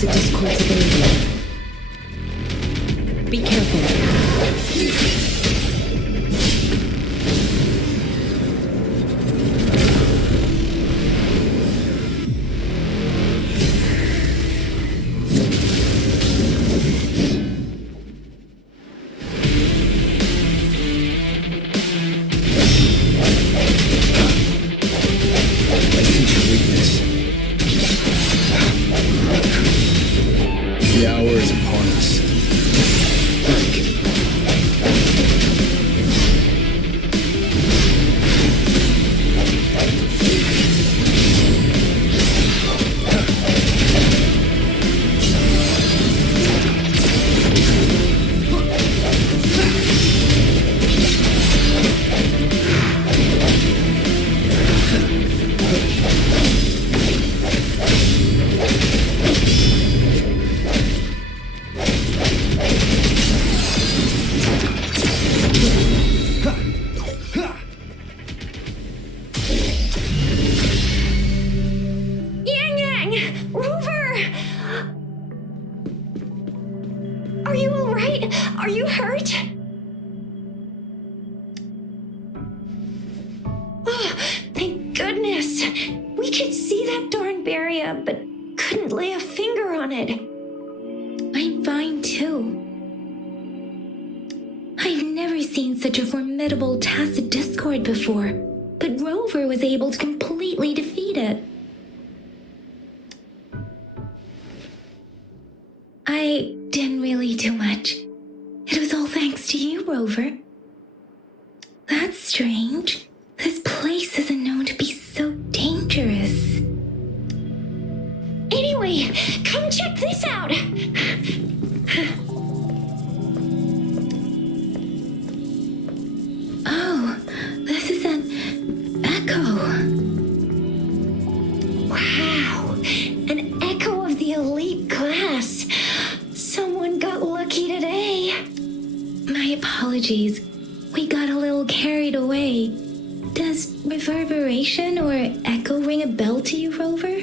tacit discords available. Be careful. I sense your weakness. The hour is upon us. Are you all right? Are you hurt? Oh, thank goodness. We could see that darn barrier, but couldn't lay a finger on it. I'm fine too. I've never seen such a formidable tacit discord before, but Rover was able to completely defeat it. I didn't really do much. It was all thanks to you, Rover. That's strange. This place isn't known to be so dangerous. Anyway, come check this out. Oh, this is an echo. Wow, an echo of the elite class. Someone got lucky today. My apologies. We got a little carried away. Does reverberation or echo ring a bell to you, Rover?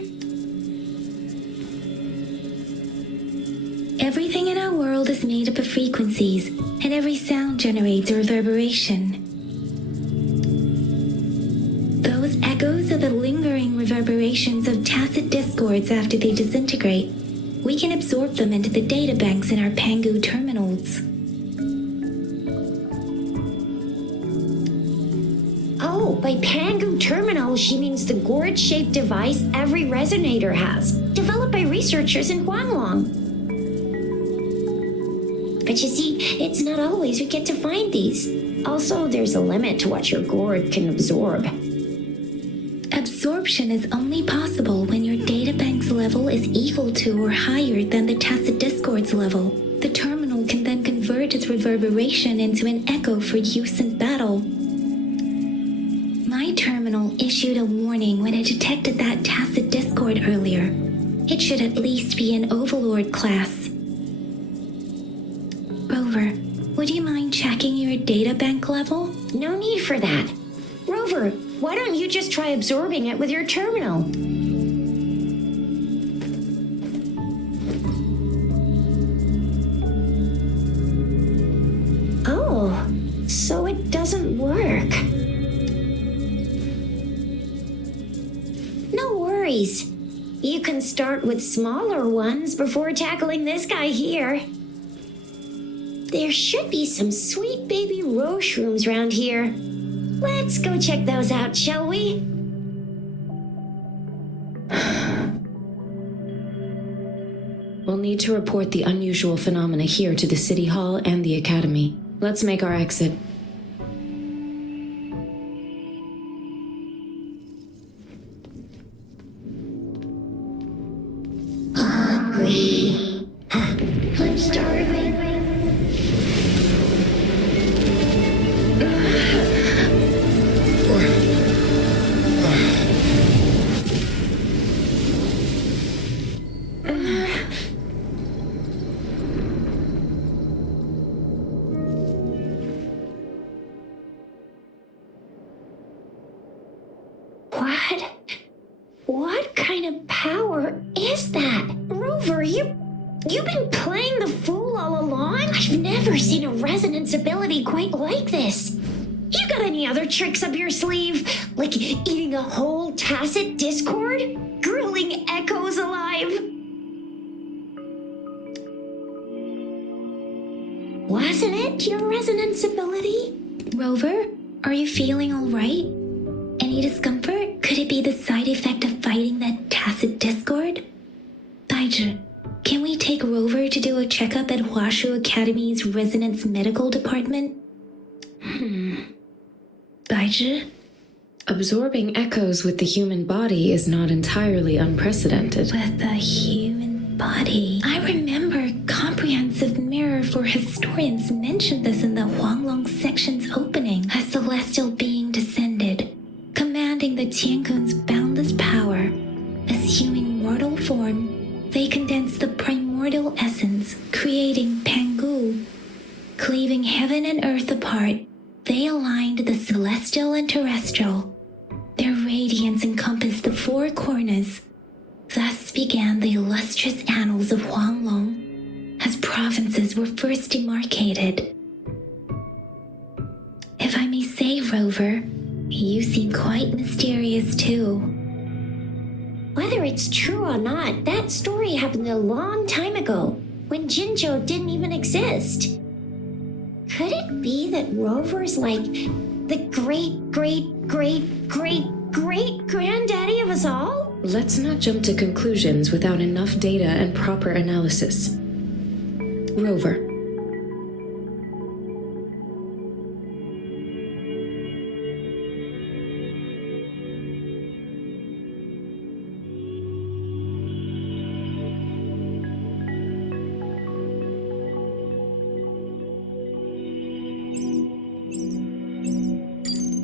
Everything in our world is made up of frequencies, and every sound generates a reverberation. Those echoes are the lingering reverberations of tacit discords after they disintegrate. We can absorb them into the databanks in our Pangu terminals. Oh, by Pangu terminal, she means the gourd-shaped device every resonator has, developed by researchers in Huanglong. But you see, it's not always we get to find these. Also, there's a limit to what your gourd can absorb. Absorption is only possible when your databank's level is equal to or higher than the tacit discord's level. The terminal can then convert its reverberation into an echo for use in battle. My terminal issued a warning when it detected that tacit discord earlier. It should at least be an Overlord class. Rover, would you mind checking your databank level? No need for that. Rover, why don't you just try absorbing it with your terminal? Oh, so it doesn't work. No worries. You can start with smaller ones before tackling this guy here. There should be some sweet baby roche rooms around here. Let's go check those out, shall we? We'll need to report the unusual phenomena here to the City Hall and the Academy. Let's make our exit. Hungry. I'm starving. What? What kind of power is that? Rover, you've been playing the fool all along? I've never seen a resonance ability quite like this. You got any other tricks up your sleeve? Like eating a whole tacit discord? Grilling echoes alive? Wasn't it your resonance ability? Rover, are you feeling all right? Any discomfort? Could it be the side effect of fighting that tacit discord? Daija, can we take Rover to do a checkup at Hwashu Academy's Resonance Medical Department? Daija? Absorbing echoes with the human body is not entirely unprecedented. With the human body. I remember Comprehensive Mirror for Historians mentioned this in the Huanglong section's opening. A celestial being descended, commanding the Tiankun's boundless power. Assuming mortal form, they condensed the primordial essence, creating Pangu. Cleaving heaven and earth apart, they aligned the celestial and terrestrial. Their radiance encompassed the four corners. Thus began the illustrious annals of Huanglong, as provinces were first demarcated. If I may say, Rover, you seem quite mysterious too. Whether it's true or not, that story happened a long time ago, when Jinzhou didn't even exist. Could it be that Rover's like the great-great-great-great-great-granddaddy of us all? Let's not jump to conclusions without enough data and proper analysis. Rover.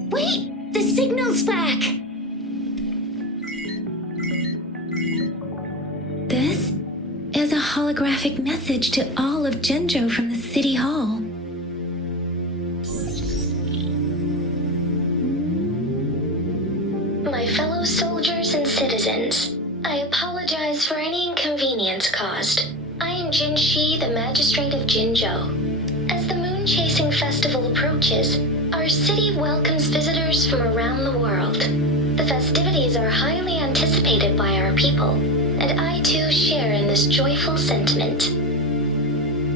Wait! The signal's back! This is a holographic message to all of Jinzhou from the City Hall. My fellow soldiers and citizens, I apologize for any inconvenience caused. I am Jin Shi, the Magistrate of Jinzhou. As the Moon Chasing Festival approaches, our city welcomes visitors from around the world. The festivities are highly anticipated by our people, and I too share in this joyful sentiment.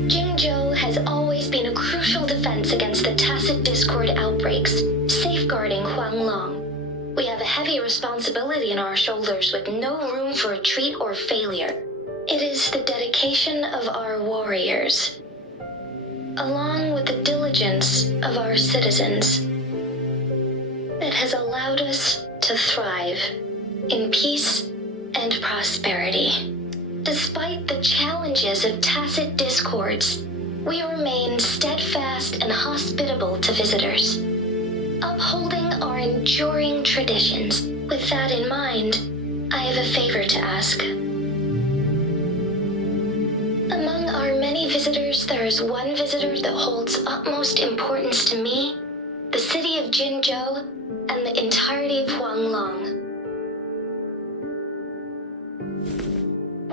Jinzhou has always been a crucial defense against the tacit discord outbreaks, safeguarding Huanglong. We have a heavy responsibility on our shoulders with no room for retreat or failure. It is the dedication of our warriors, along with the diligence of our citizens, that has allowed us to thrive in peace and prosperity. Despite the challenges of tacit discords, we remain steadfast and hospitable to visitors, upholding our enduring traditions. With that in mind, I have a favor to ask. Among our many visitors, there is one visitor that holds utmost importance to me, the city of Jinzhou, and the entirety of Huanglong.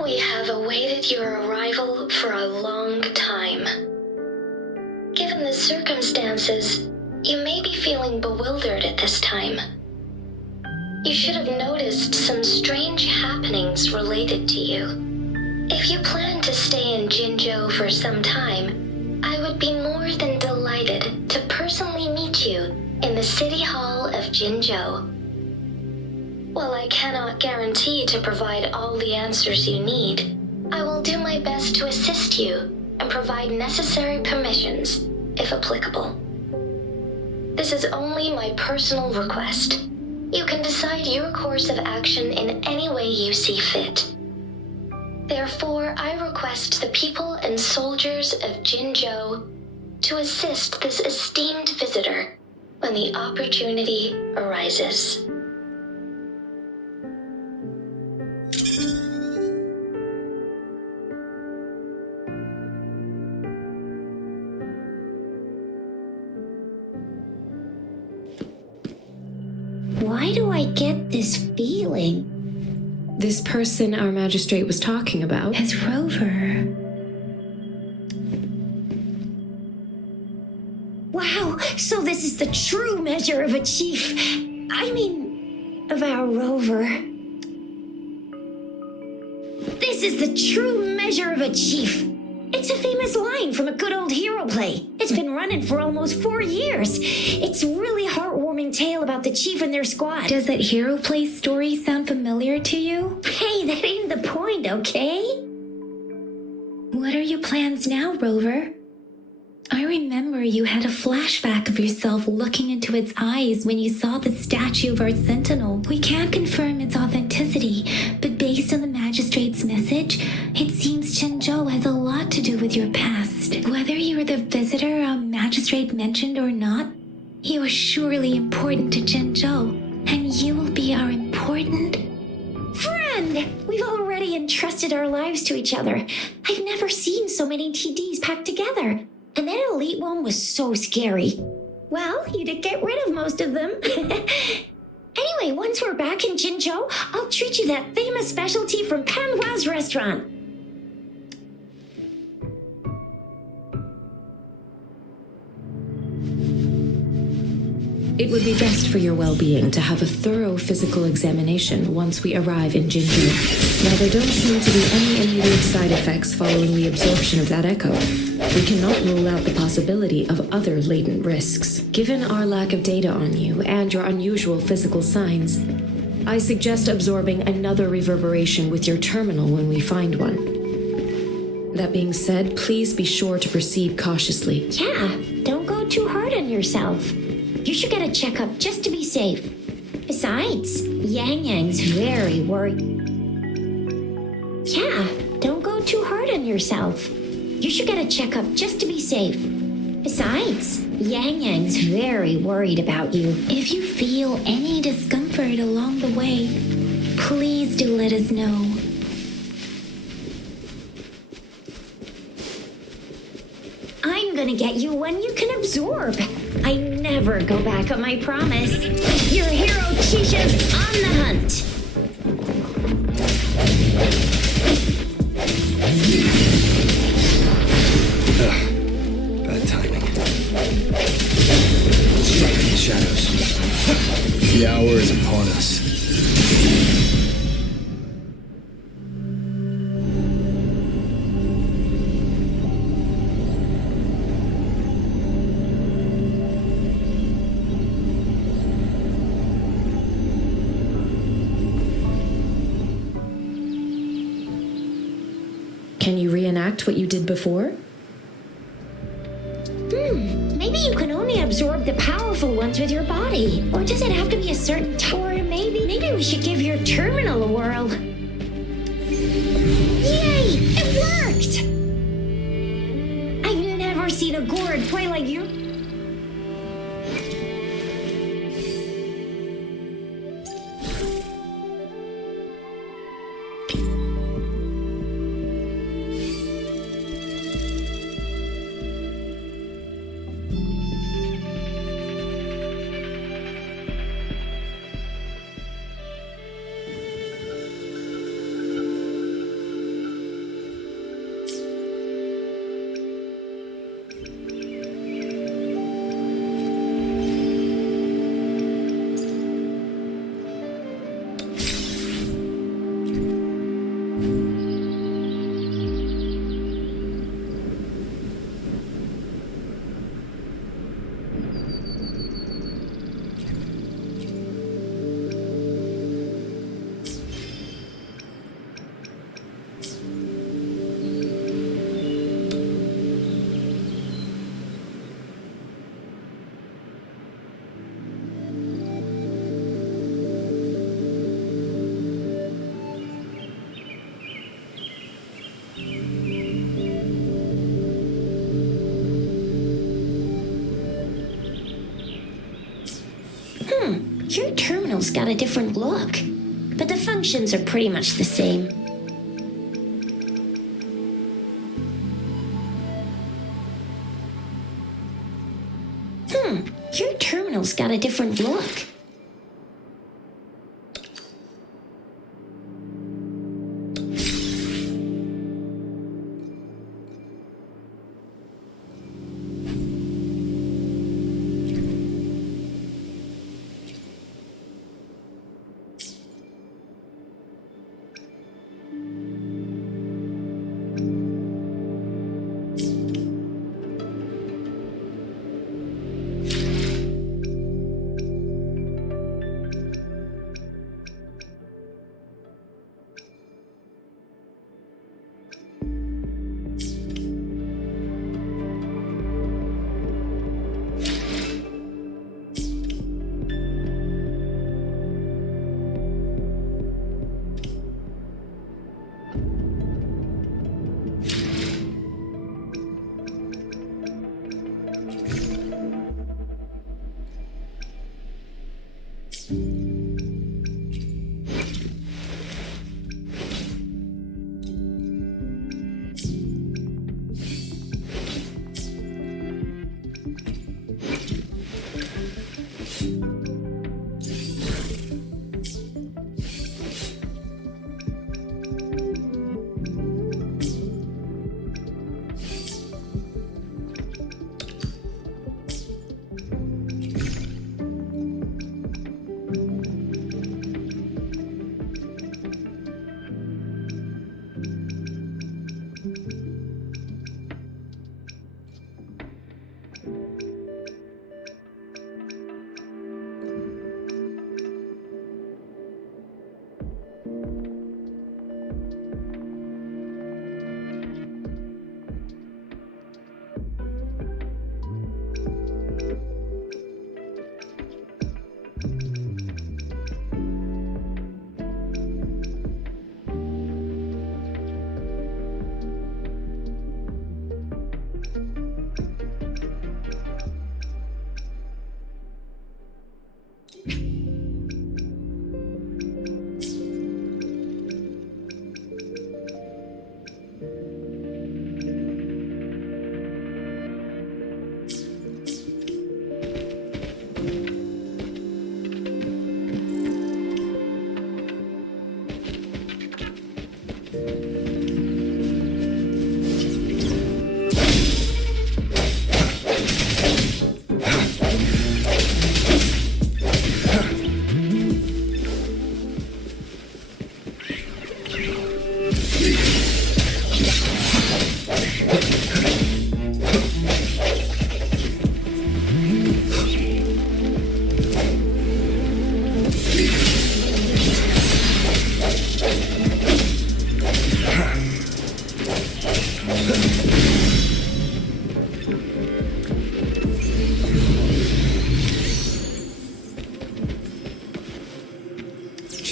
We have awaited your arrival for a long time. Given the circumstances, you may be feeling bewildered at this time. You should have noticed some strange happenings related to you. If you plan to stay in Jinzhou for some time, I would be more than delighted to personally meet you in the City Hall of Jinzhou. While I cannot guarantee to provide all the answers you need, I will do my best to assist you and provide necessary permissions, if applicable. This is only my personal request. You can decide your course of action in any way you see fit. Therefore, I request the people and soldiers of Jinzhou to assist this esteemed visitor when the opportunity arises. Why do I get this feeling? This person our magistrate was talking about. As Rover. Wow, so this is the true measure of a chief. I mean, of our rover. This is the true measure of a chief. It's a famous line from a good old hero play. It's been running for almost 4 years. It's a really heartwarming tale about the chief and their squad. Does that hero play story sound familiar to you? Hey, that ain't the point, okay? What are your plans now, Rover? I remember you had a flashback of yourself looking into its eyes when you saw the statue of our sentinel. We can't confirm its authenticity, but based on the magistrate's message, it seems Chenzhou has a lot to do with your past. Whether you were the visitor our magistrate mentioned or not, you are surely important to Chenzhou, and you will be our important friend! We've already entrusted our lives to each other. I've never seen so many TDs packed together. And that elite one was so scary. Well, you did get rid of most of them. Anyway, once we're back in Jinzhou, I'll treat you that famous specialty from Panhua's restaurant. It would be best for your well-being to have a thorough physical examination once we arrive in Jinju. Now, there don't seem to be any immediate side effects following the absorption of that echo. We cannot rule out the possibility of other latent risks. Given our lack of data on you and your unusual physical signs, I suggest absorbing another reverberation with your terminal when we find one. That being said, please be sure to proceed cautiously. Yeah, don't go too hard on yourself. You should get a checkup just to be safe. Besides, Yang Yang's very worried. Yeah, don't go too hard on yourself. You should get a checkup just to be safe. Besides, Yang Yang's very worried about you. If you feel any discomfort along the way, please do let us know. I'm gonna get you one you can absorb. I never go back on my promise. Your hero Chisha's on the hunt. Bad timing. Strike from the shadows. The hour is upon us. Can you reenact what you did before? Maybe you can only absorb the powerful ones with your body. Or does it have to be a certain or maybe we should give your terminal a whirl. Yay! It worked! I've never seen a gourd play like you. Your terminal's got a different look, but the functions are pretty much the same. Your terminal's got a different look.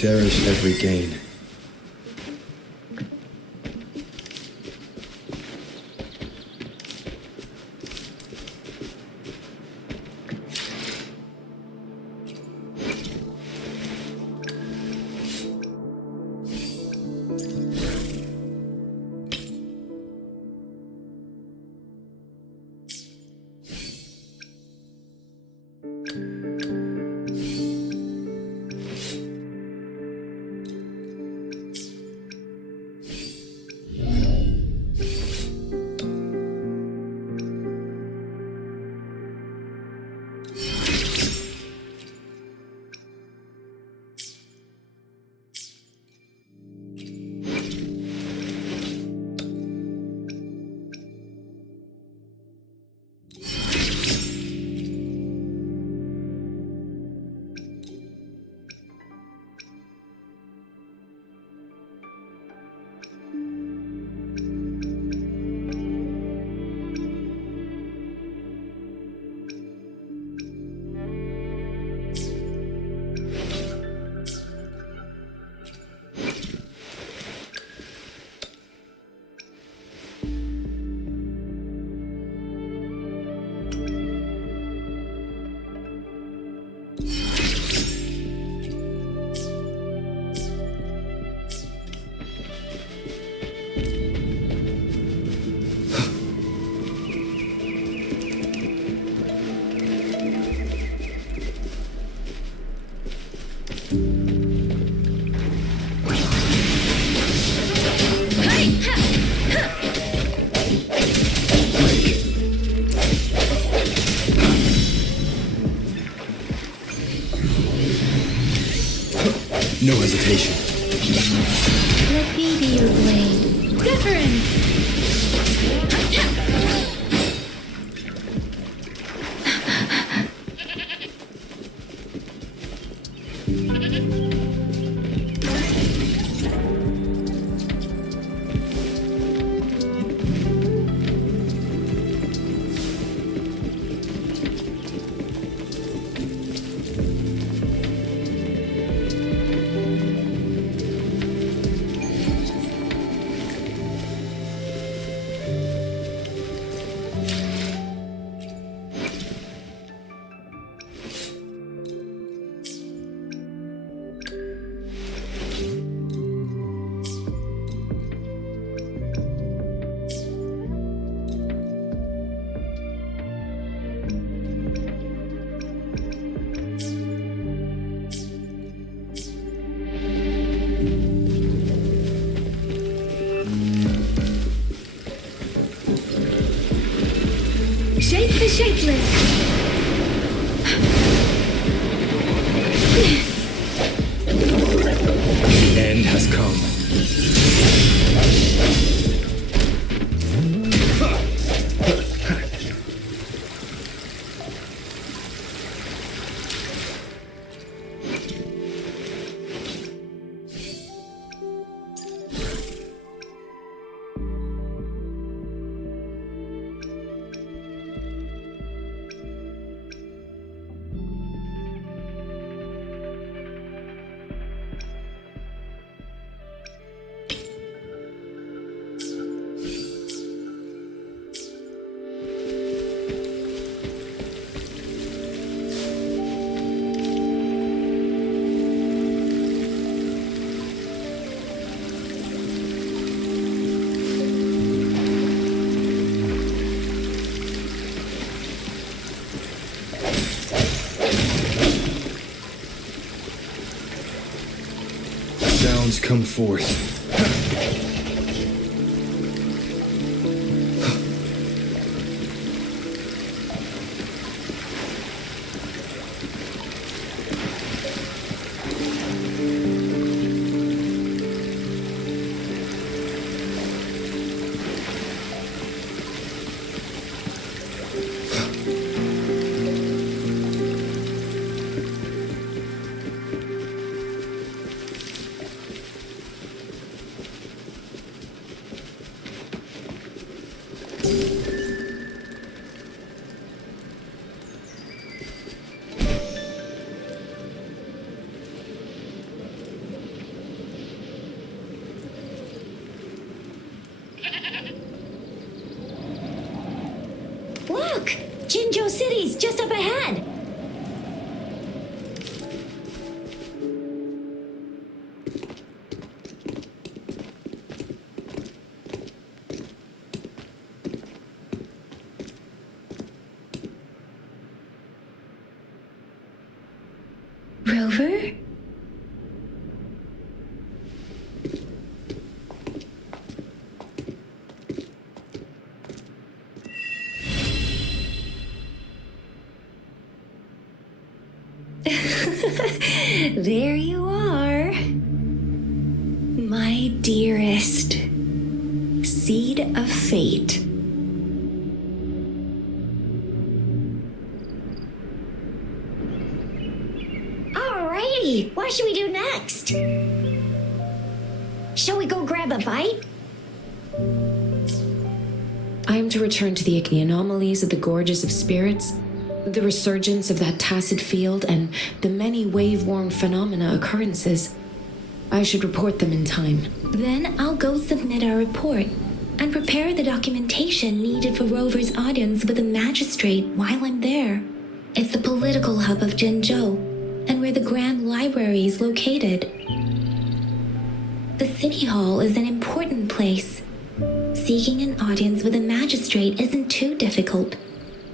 Cherish every gain. No hesitation. Let me be your blade. Difference! Shake the shapeless. The end has come. Sounds come forth. Look! Jinzhou City's just up ahead! Rover? There you are. My dearest. Seed of fate. Alrighty, what should we do next? Shall we go grab a bite? I am to return to the anomalies of the gorges of spirits, the resurgence of that tacit field, and the many wave-worn phenomena occurrences. I should report them in time. Then I'll go submit our report and prepare the documentation needed for Rover's audience with the magistrate while I'm there. It's the political hub of Jinzhou and where the Grand Library is located. The City Hall is an important place. Seeking an audience with a magistrate isn't too difficult,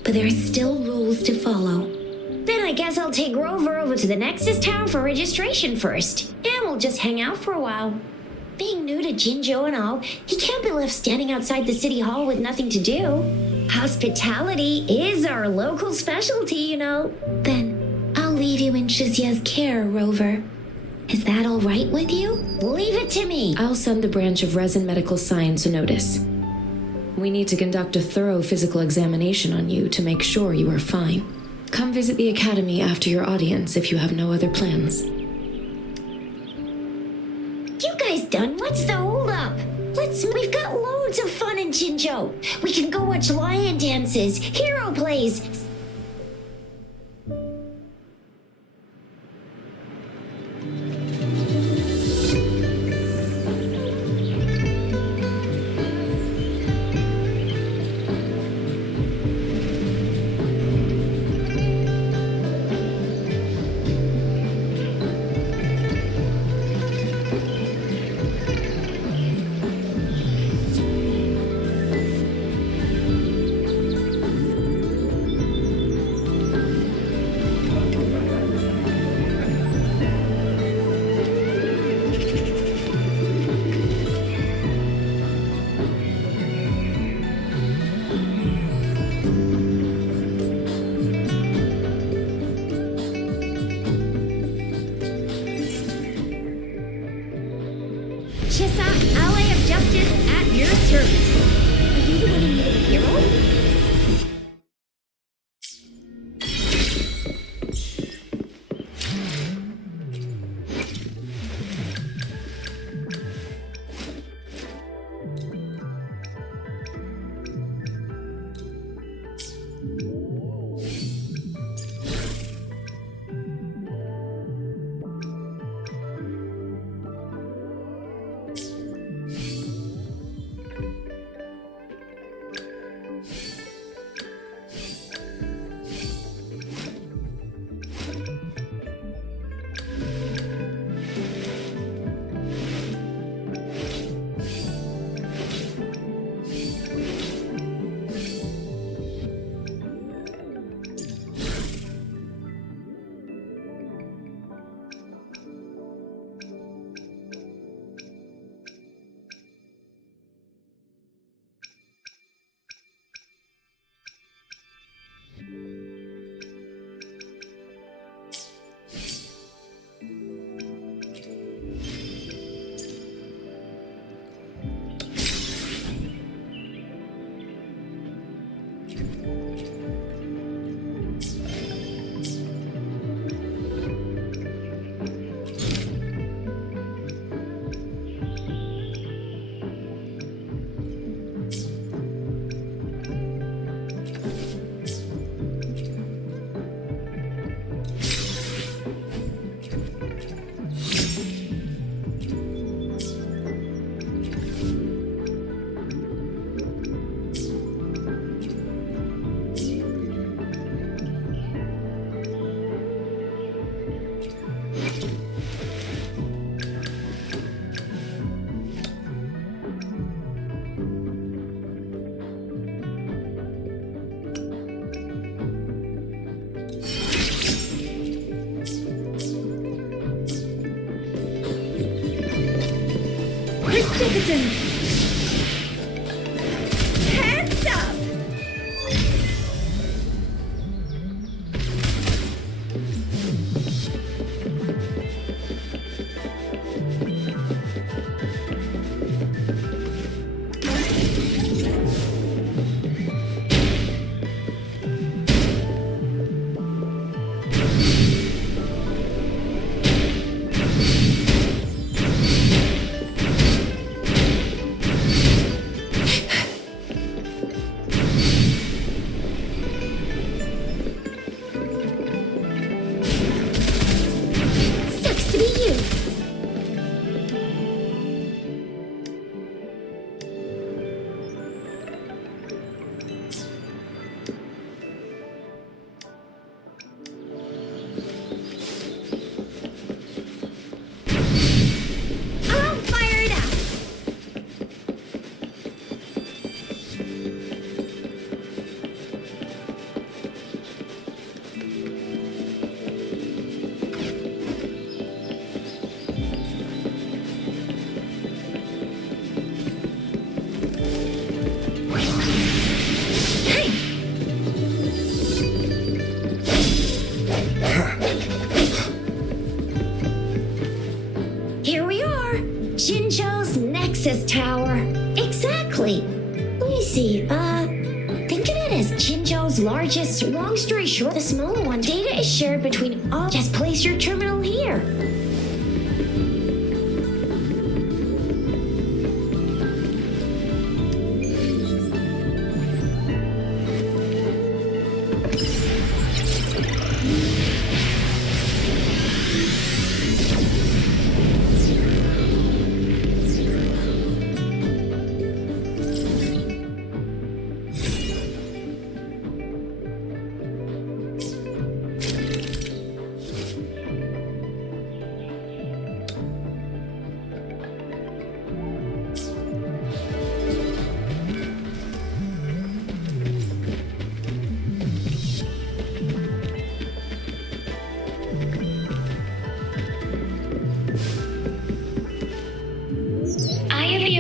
but there are still rules to follow. Then I guess I'll take Rover over to the Nexus Tower for registration first, and we'll just hang out for a while. Being new to Jinzhou and all, he can't be left standing outside the City Hall with nothing to do. Hospitality is our local specialty, you know. Then I'll leave you in Shizia's care, Rover. Is that all right with you? Leave it to me. I'll send the branch of Resin Medical Science a notice. We need to conduct a thorough physical examination on you to make sure you are fine. Come visit the academy after your audience if you have no other plans. You guys done? What's the holdup? We've got loads of fun in Jinzhou. We can go watch lion dances, hero plays. Chissa, ally of justice, at your service. Are you the one in need of a hero? Citizens! Hands up! Nexus Tower. Exactly. Let me see. Think of it as Jinzhou's largest. Long story short, the smaller one. Data is shared between all. Just place your terminal here.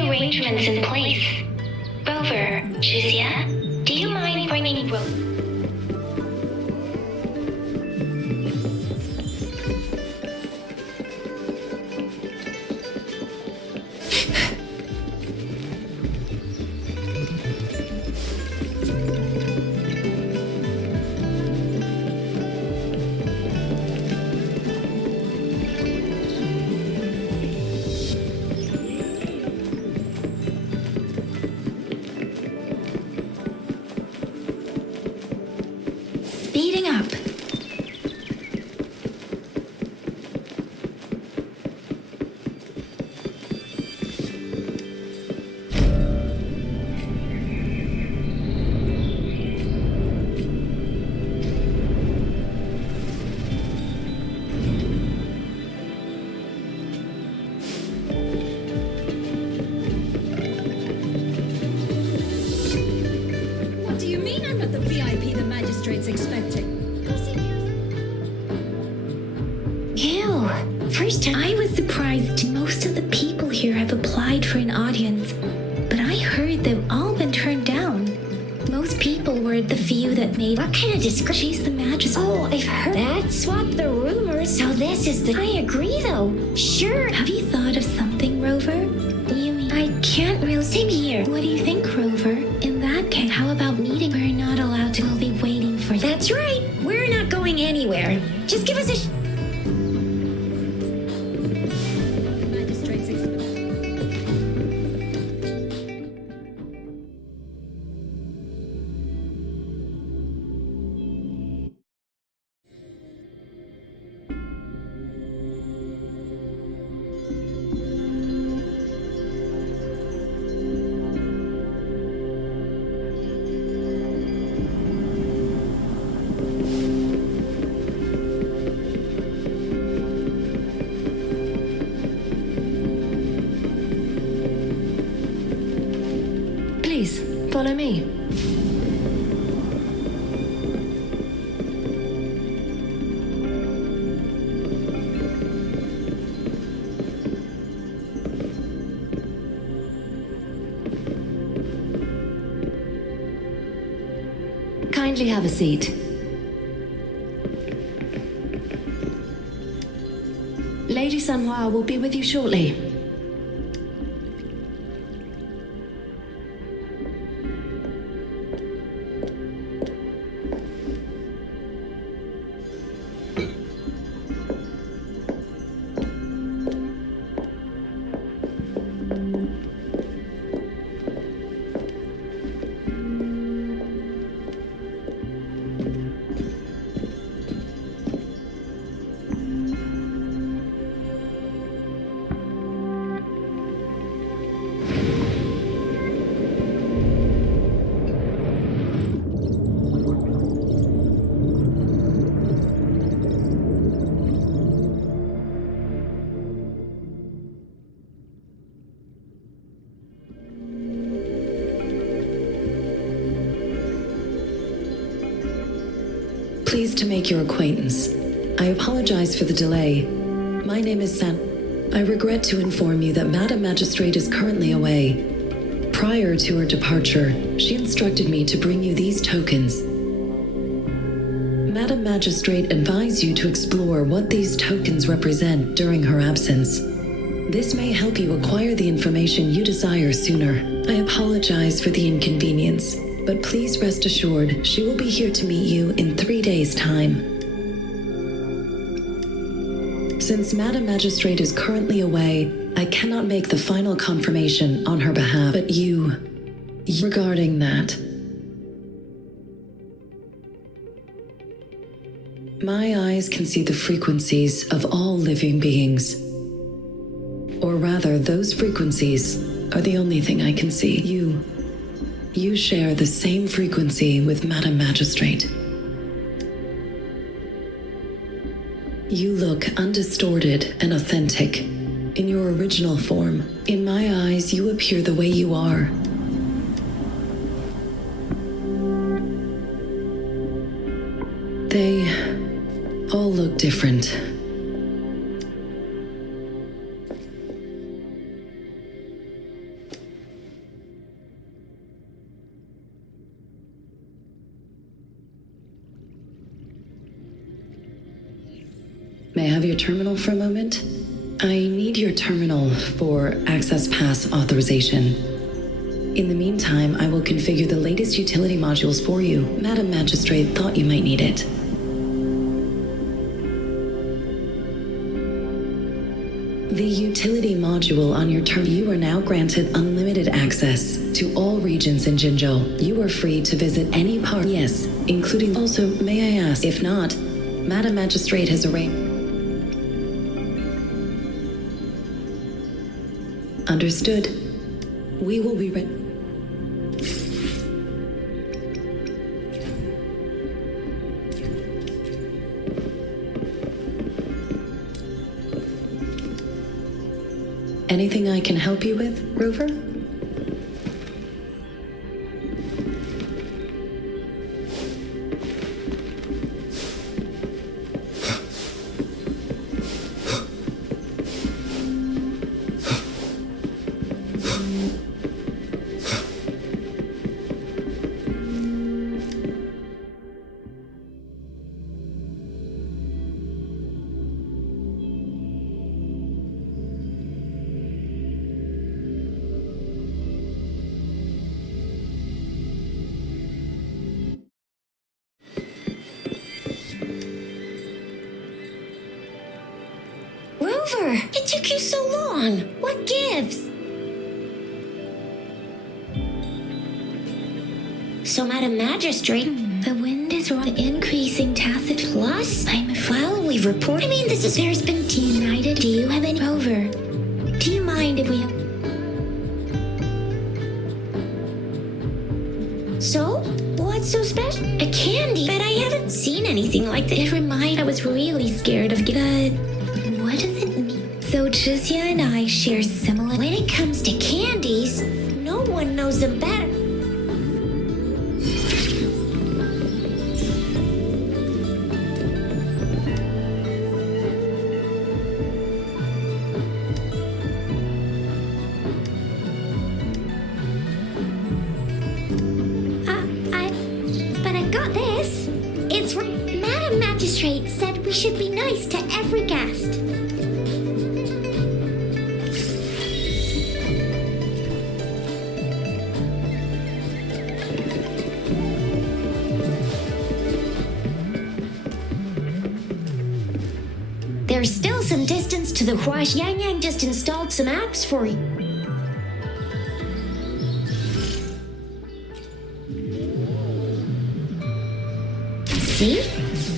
Arrangements in place. Rover, Jizia, do you mind bringing Oh, first time. I was surprised most of the people here have applied for an audience, but I heard they've all been turned down. Most people were the few that made. What kind of description? She's the magistrate. Oh, I've heard that. Swap the rumors. So this is the. I agree, though. Sure. Have you thought of something, Rover? You mean I can't really. Same here. What do you think, Rover? In that case, how about meeting? We're not allowed to. We'll be waiting for you. That's right. We're not going anywhere. Just give us a. Please, follow me. Kindly have a seat. Lady Sanhua will be with you shortly. Pleased to make your acquaintance. I apologize for the delay. My name is San. I regret to inform you that Madam Magistrate is currently away. Prior to her departure, she instructed me to bring you these tokens. Madam Magistrate advised you to explore what these tokens represent during her absence. This may help you acquire the information you desire sooner. I apologize for the inconvenience, but please rest assured she will be here to meet you in 3 days' time. Since Madam Magistrate is currently away, I cannot make the final confirmation on her behalf, but regarding that. My eyes can see the frequencies of all living beings. Or rather, those frequencies are the only thing I can see. You share the same frequency with Madam Magistrate. You look undistorted and authentic in your original form. In my eyes, you appear the way you are. They all look different. May I have your terminal for a moment? I need your terminal for Access Pass authorization. In the meantime, I will configure the latest utility modules for you. Madam Magistrate thought you might need it. The utility module on your terminal. You are now granted unlimited access to all regions in Jinzhou. You are free to visit any part. Yes, including. Also, may I ask, if not, Madam Magistrate has arranged. Understood. We will be ready. Anything I can help you with, Rover? Rover, it took you so long. What gives? So, Madam Magistrate, The wind is increasing tacit. plus, Well, we've reported. there's been united. Do you have any over? Do you mind if we... So, what's so special? A candy? But I haven't seen anything like this. I was really scared of what does it mean? So Jizya and I share similar... When it comes to candies, no one knows them better. But I got this. It's Madam Magistrate said we should be nice to every guest. There's still some distance to the Huash. Yang Yang just installed some apps for you. See?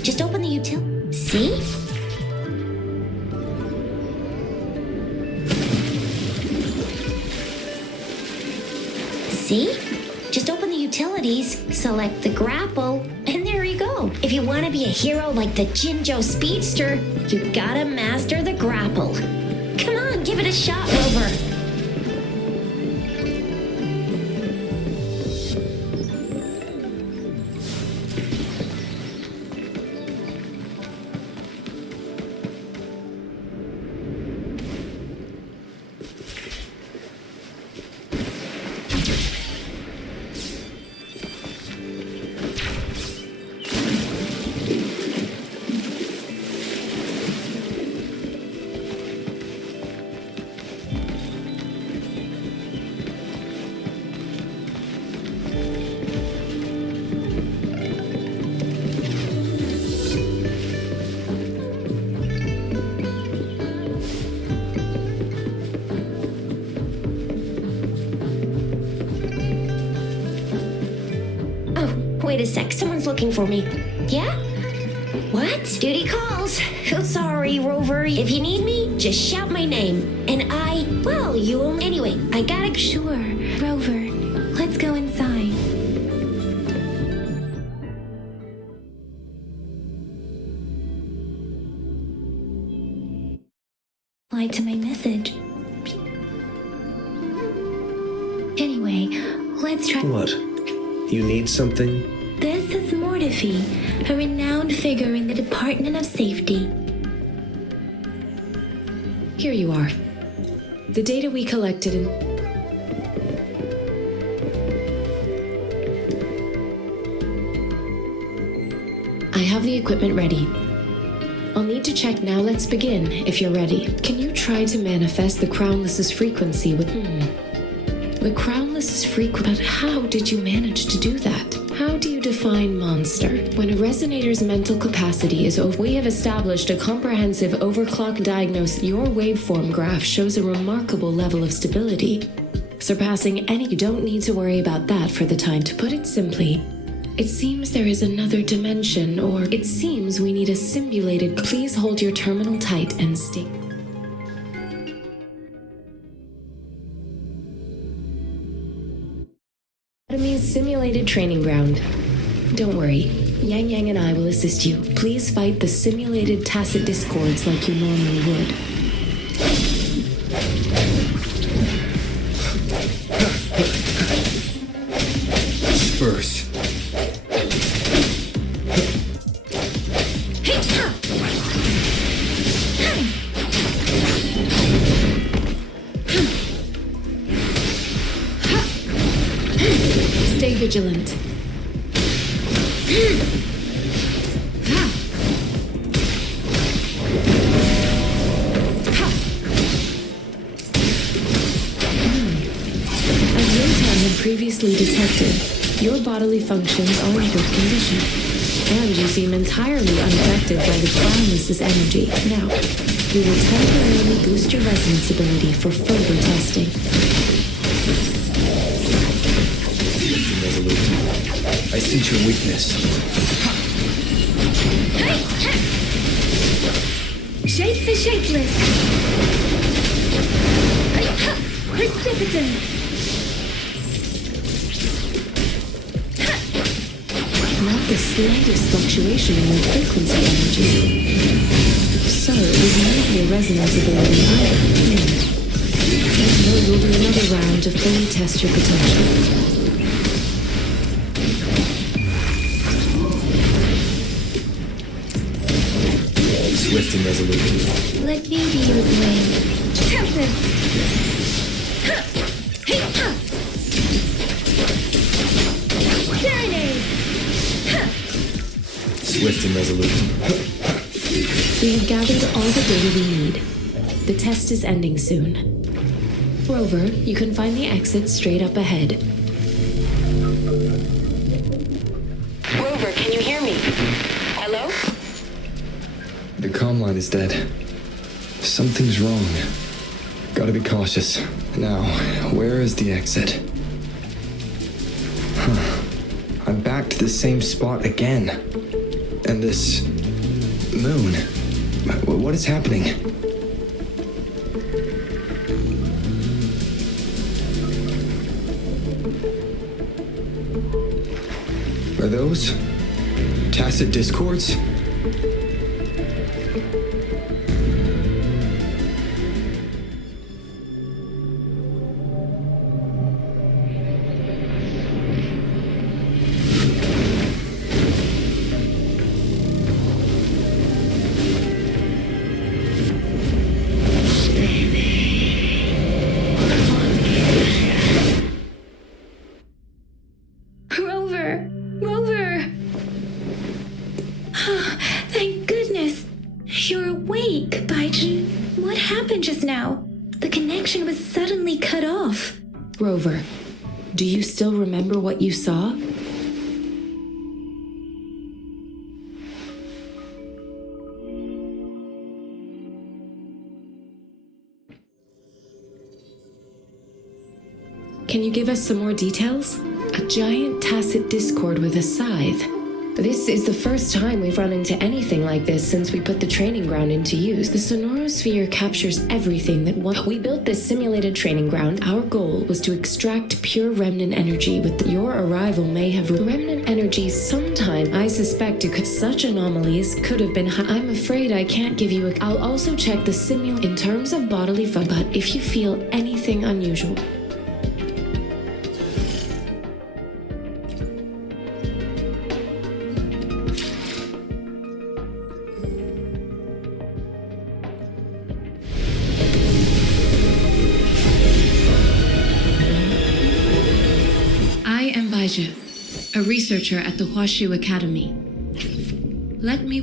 Just open the util. See? See? Just open the utilities, select the grapple, and there you go. If you want to be a hero like the Jinjo Speedster, you gotta master the grapple. Come on, give it a shot, Rover. Wait a sec, someone's looking for me. Yeah? What? Duty calls. Oh, sorry, Rover. If you need me, just shout my name. And anyway, I gotta... Sure, Rover. Let's go inside. Reply to my message. Anyway, let's try... What? You need something? This is Mortifi, a renowned figure in the Department of Safety. Here you are. The data we collected in... I have the equipment ready. I'll need to check now. Let's begin, if you're ready. Can you try to manifest the Crownless's frequency with... The Crownless's frequency... But how did you manage to do that? How do you define monster? When a resonator's mental capacity is over... We have established a comprehensive overclock diagnosis. Your waveform graph shows a remarkable level of stability, surpassing any... You don't need to worry about that for the time. To put it simply, it seems there is another dimension, or it seems we need a simulated... Please hold your terminal tight and stay... Academy's simulated training ground. Don't worry, Yang Yang and I will assist you. Please fight the simulated tacit discords like you normally would. First. Stay vigilant. As Yotan had previously detected, your bodily functions are in good condition. and you seem entirely unaffected by the Crownless's energy. Now, we will temporarily boost your resonance ability for further testing. Resolute. I sense your weakness. Shake the shapeless. Precipitance. Not the slightest fluctuation in your frequency energy. So, it was not your resonance ability either. Let's we'll do another round to fully test your potential. Swift and resolute. Let me be your blade. Tempest. Serenade. Swift and resolute. We have gathered all the data we need. The test is ending soon. Rover, you can find the exit straight up ahead. Rover, can you hear me? Hello? The comm line is dead. Something's wrong. Gotta be cautious. Now, where is the exit? I'm back to the same spot again. And this moon. What is happening? Are those tacit discords? Rover! Thank goodness. You're awake, Baijin. What happened just now? The connection was suddenly cut off. Rover, do you still remember what you saw? Can you give us some more details? A giant tacit discord with a scythe. This is the first time we've run into anything like this since we put the training ground into use. The sonorosphere captures everything that we built this simulated training ground. Our goal was to extract pure remnant energy. With your arrival may have remnant energy sometime. I suspect such anomalies could have been I'm afraid I can't give you I'll also check the in terms of bodily but if you feel anything unusual. A researcher at the Huashu Academy. Let me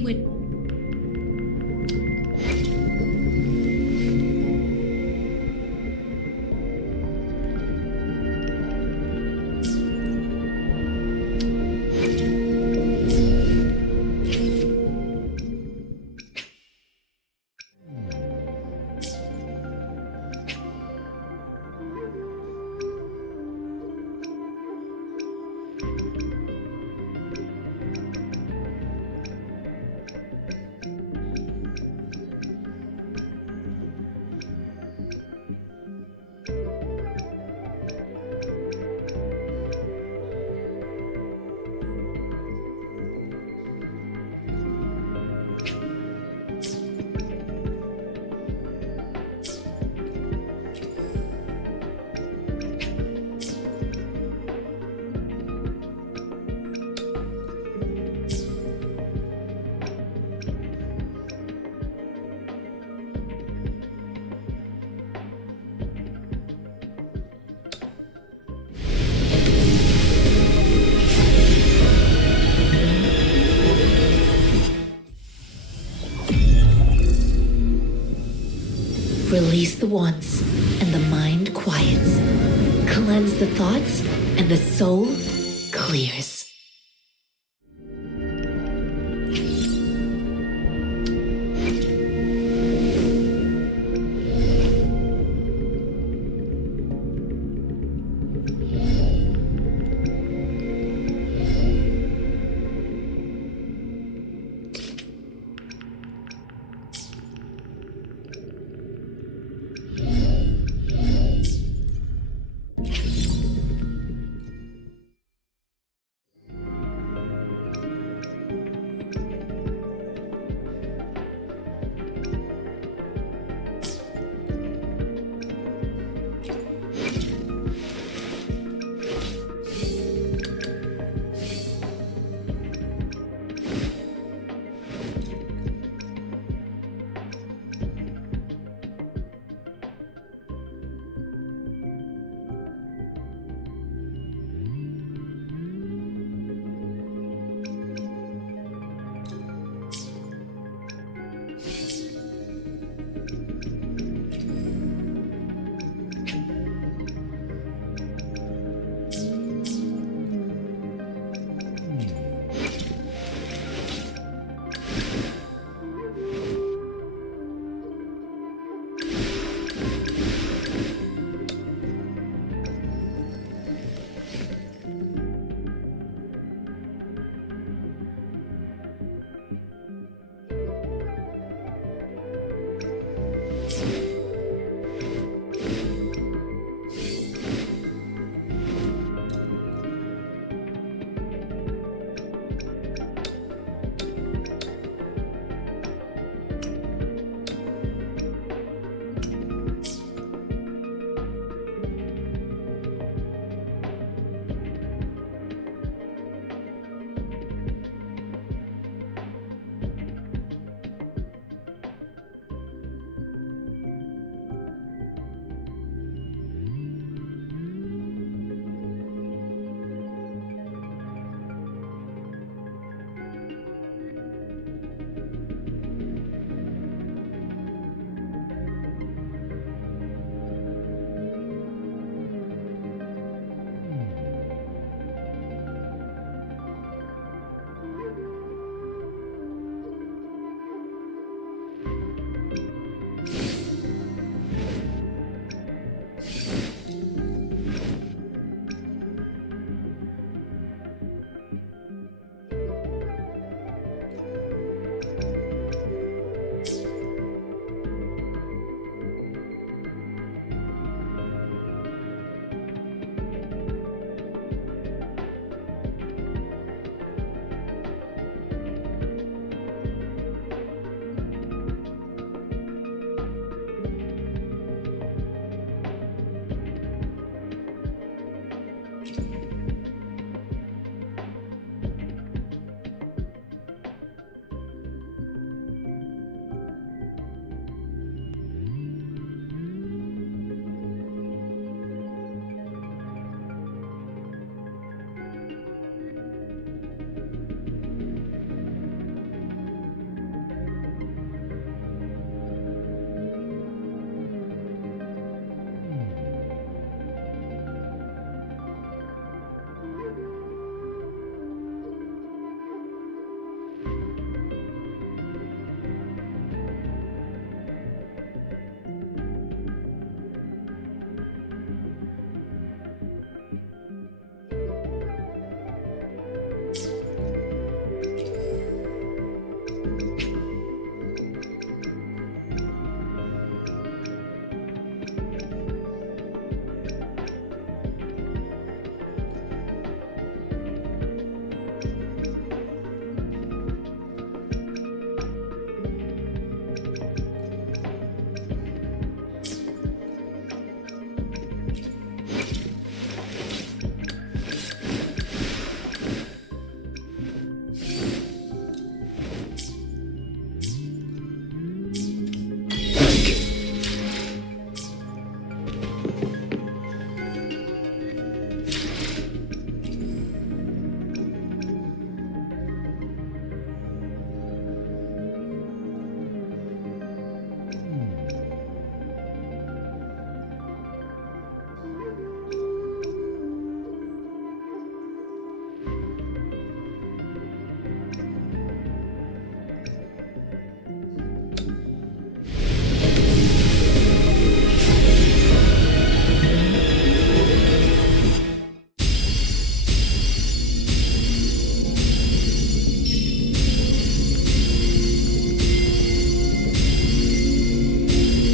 Release the wants, and the mind quiets. Cleanse the thoughts, and the soul clears.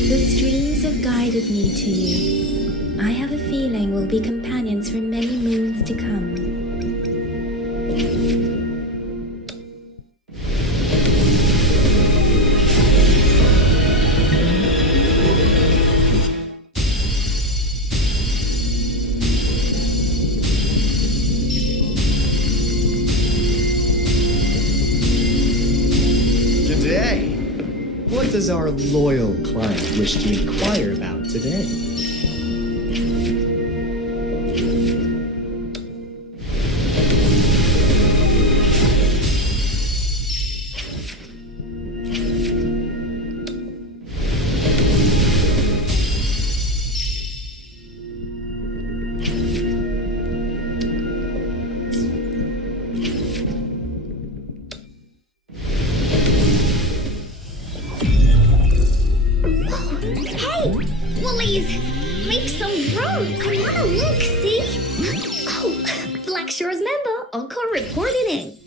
The streams have guided me to you. I have a feeling we'll be companions for many moons to come. Today, what does our loyal client wish to inquire about today? Hey, Woolies, make some room. I wanna look, see? Oh, Black Shore's member, Encore reporting in.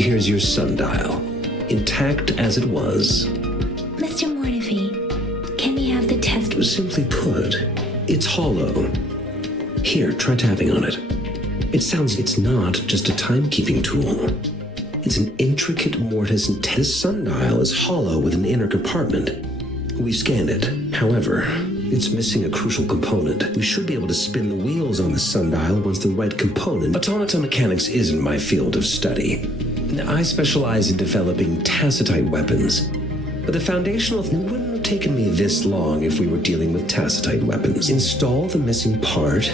Here's your sundial, intact as it was. Mr. Mortivy, can we have the test? Simply put, it's hollow. Here, try tapping on it. It sounds it's not just a timekeeping tool. It's an intricate mortise and this sundial is hollow with an inner compartment. We scanned it. However, it's missing a crucial component. We should be able to spin the wheels on the sundial once the right component. Automata mechanics isn't my field of study. I specialize in developing tacitite weapons. But the foundational wouldn't have taken me this long if we were dealing with tacitite weapons. Install the missing part,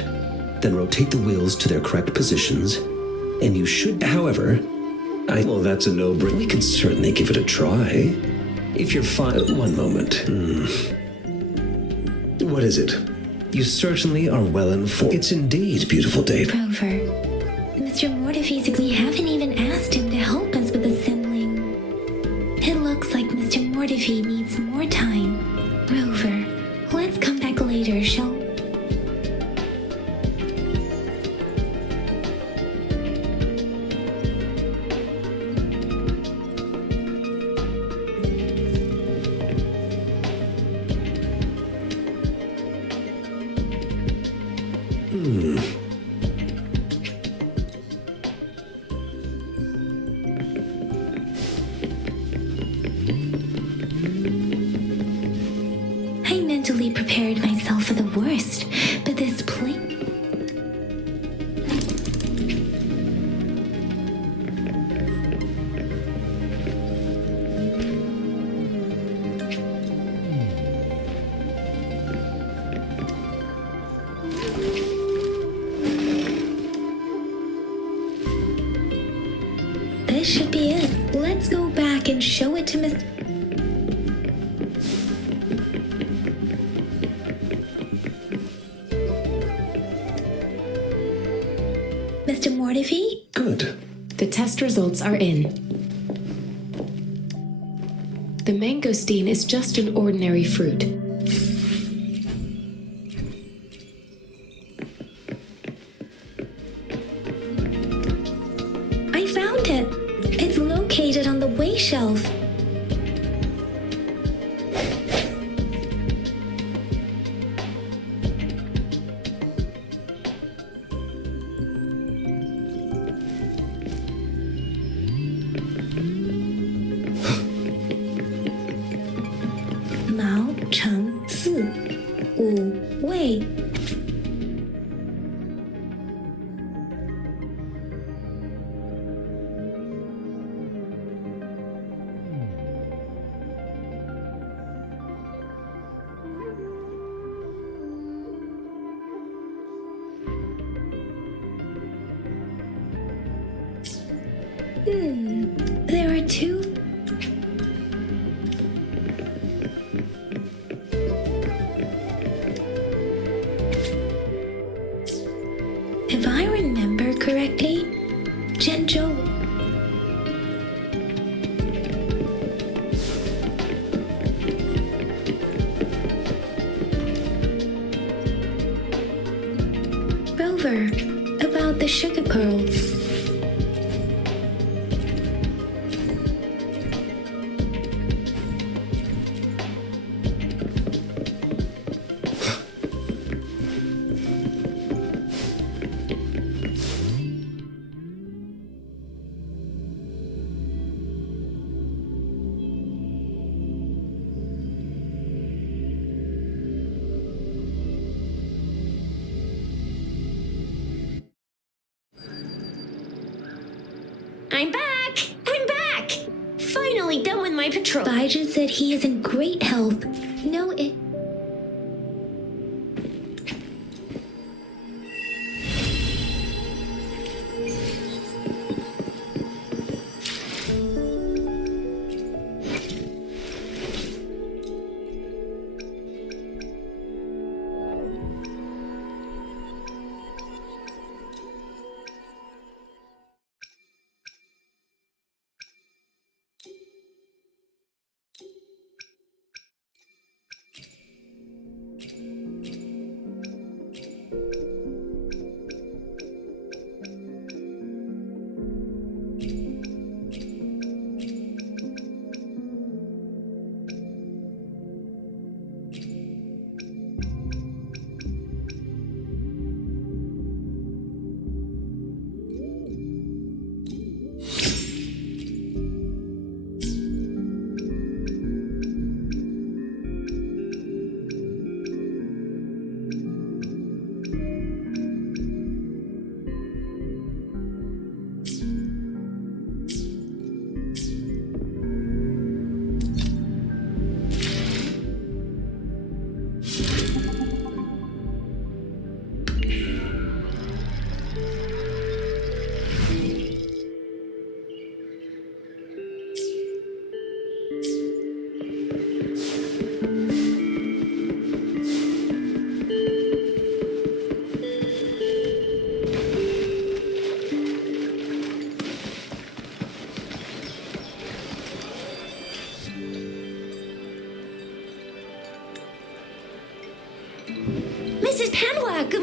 then rotate the wheels to their correct positions, and you should, however, well, that's a no-brainer. We can certainly give it a try. If you're fine. One moment. What is it? You certainly are well informed. It's indeed beautiful data. Rover, Mr. Mortivy's, we haven't even asked him to help us with assembling. It looks like Mr. Mortivy needs more time. Rover, let's come back later, shall we? I mentally prepared myself for the worst, but this plane. This should be it. Let's go back and show it to Mr. Mr. Mortivy? Good. The test results are in. The mangosteen is just an ordinary fruit. I found it. It's located on the weigh shelf. Mao Cheng Si Wu Wei. There are two. If I remember correctly, Zhenzhou. Rover, about the sugar pearls. I'm back! I'm back! Finally done with my patrol. Baiju said he is in great health. No, it.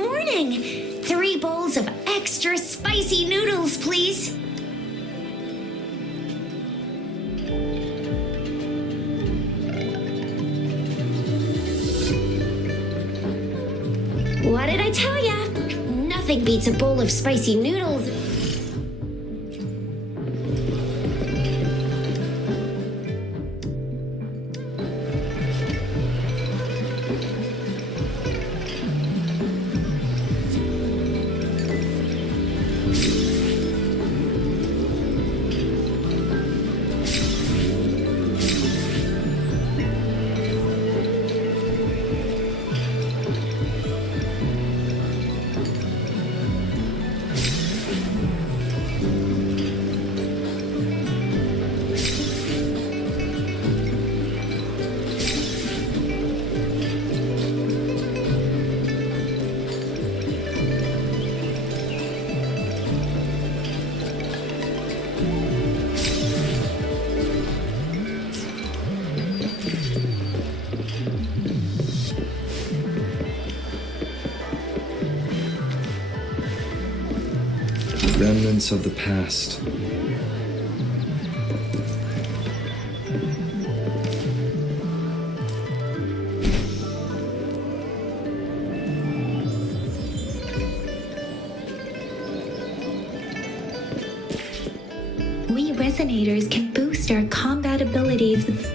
morning. 3 bowls of extra spicy noodles, please. What did I tell ya? Nothing beats a bowl of spicy noodles. Remnants of the past. We resonators can boost our combat abilities with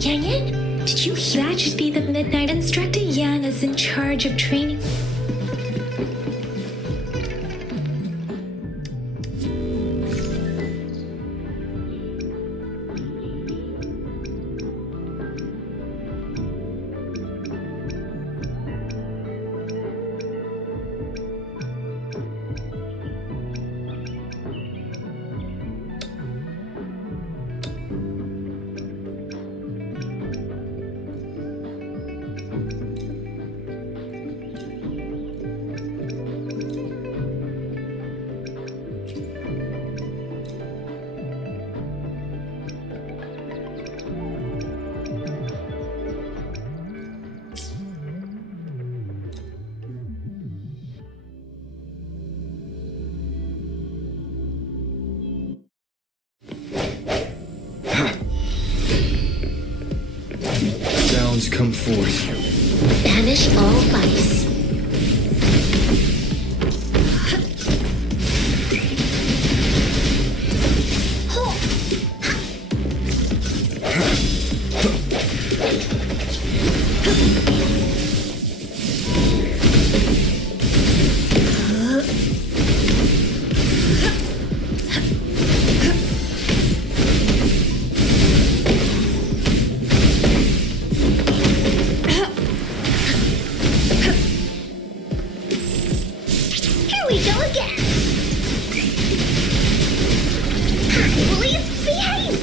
Yan, did you hear? that should be the midnight. Instructor Yan is in charge of training. Sounds come forth. Banish all vice. Here we go again. Please behave.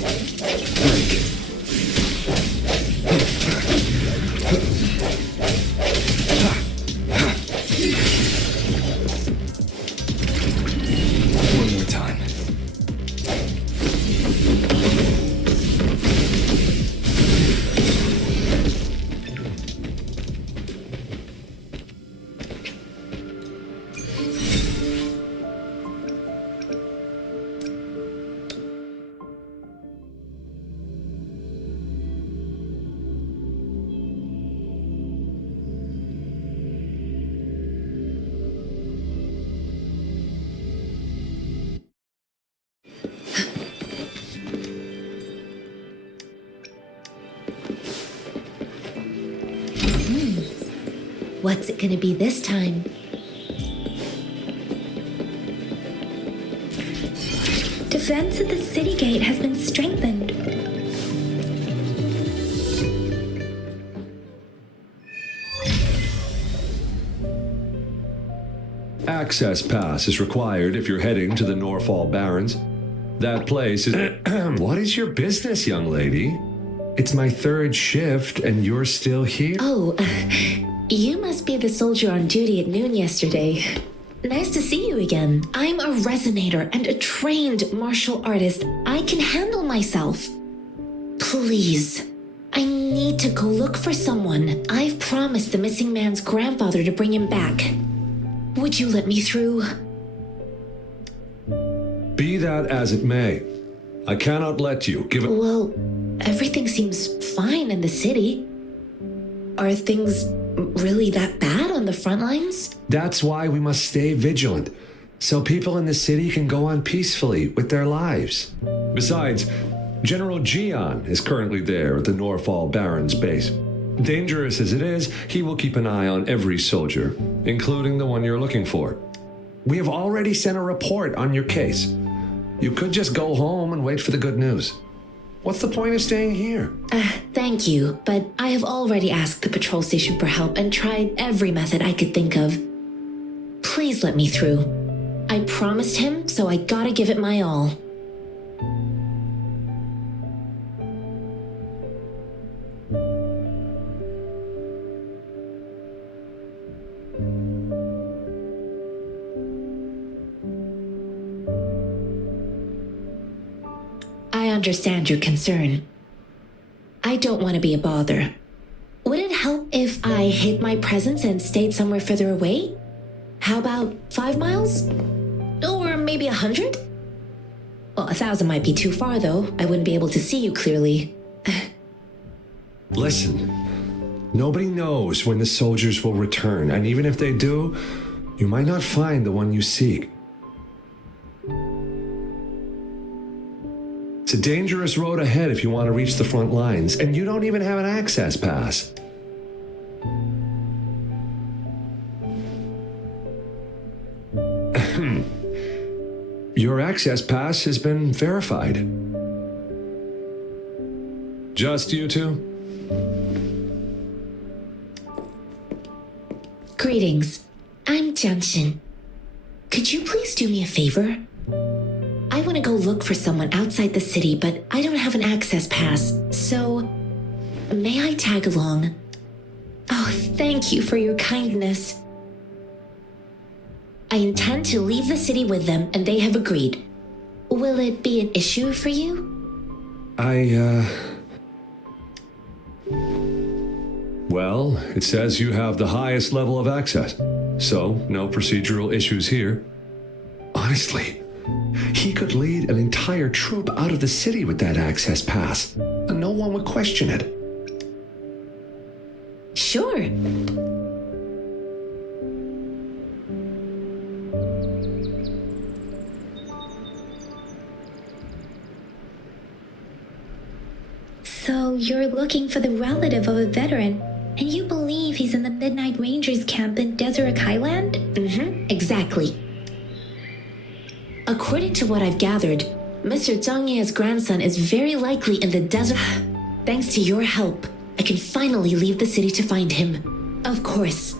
One more time. What's it gonna be this time? Defense at the city gate has been strengthened. Access pass is required if you're heading to the Norfall Barrens. That place is... What is your business, young lady? It's my third shift and you're still here? Oh, you must be the soldier on duty at noon yesterday. Nice to see you again. I'm a resonator and a trained martial artist. I can handle myself. Please, I need to go look for someone. I've promised the missing man's grandfather to bring him back. Would you let me through? Be that as it may, I cannot let you, given... Well, everything seems fine in the city. Are things really that bad on the front lines? That's why we must stay vigilant, so people in the city can go on peacefully with their lives. Besides, General Gian is currently there at the Norfall Barrens base. Dangerous as it is, he will keep an eye on every soldier, including the one you're looking for. We have already sent a report on your case. You could just go home and wait for the good news. What's the point of staying here? Thank you, but I have already asked the patrol station for help and tried every method I could think of. Please let me through. I promised him, so I gotta give it my all. I understand your concern. I don't want to be a bother. Would it help if I hid my presence and stayed somewhere further away? How about 5 miles? Or maybe 100? Well, 1,000 might be too far, though. I wouldn't be able to see you clearly. Listen, nobody knows when the soldiers will return, and even if they do, you might not find the one you seek. It's a dangerous road ahead if you want to reach the front lines, and you don't even have an access pass. Your access pass has been verified. Just you two? Greetings. I'm Janshin. Could you please do me a favor? I want to go look for someone outside the city, but I don't have an access pass, so may I tag along? Oh, thank you for your kindness. I intend to leave the city with them, and they have agreed. Will it be an issue for you? Well, it says you have the highest level of access, so no procedural issues here. Honestly, he could lead an entire troop out of the city with that access pass, and no one would question it. Sure. So you're looking for the relative of a veteran, and you believe he's in the Midnight Rangers camp in Deseret Highland? Mm-hmm, exactly. According to what I've gathered, Mr. Zhang Ye's grandson is very likely in the desert. Thanks to your help, I can finally leave the city to find him. Of course.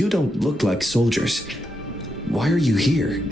You don't look like soldiers. Why are you here?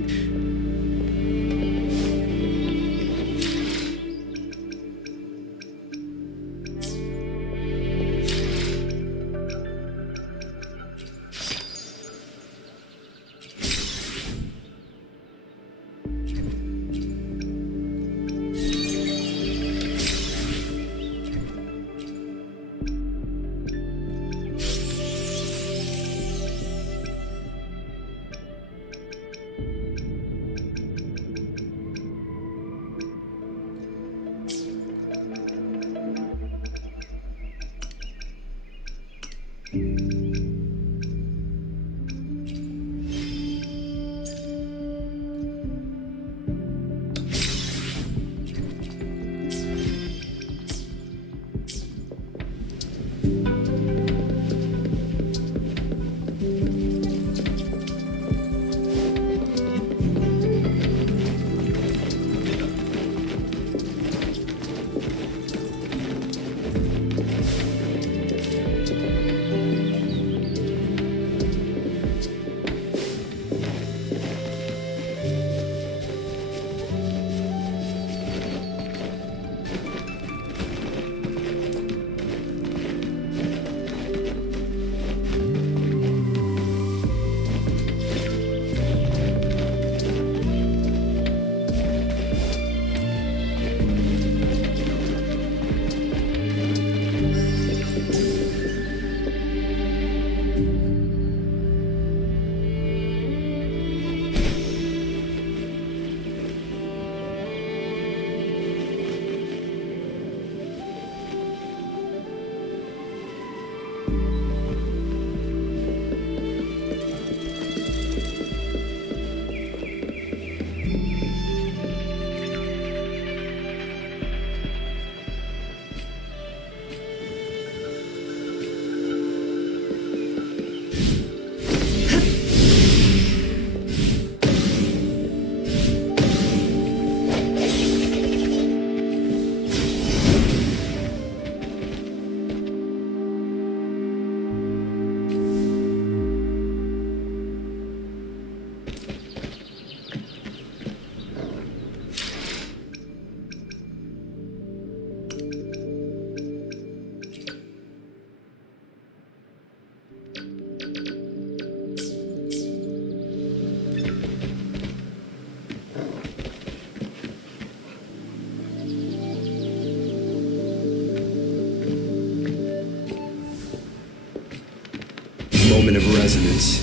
Moment of resonance.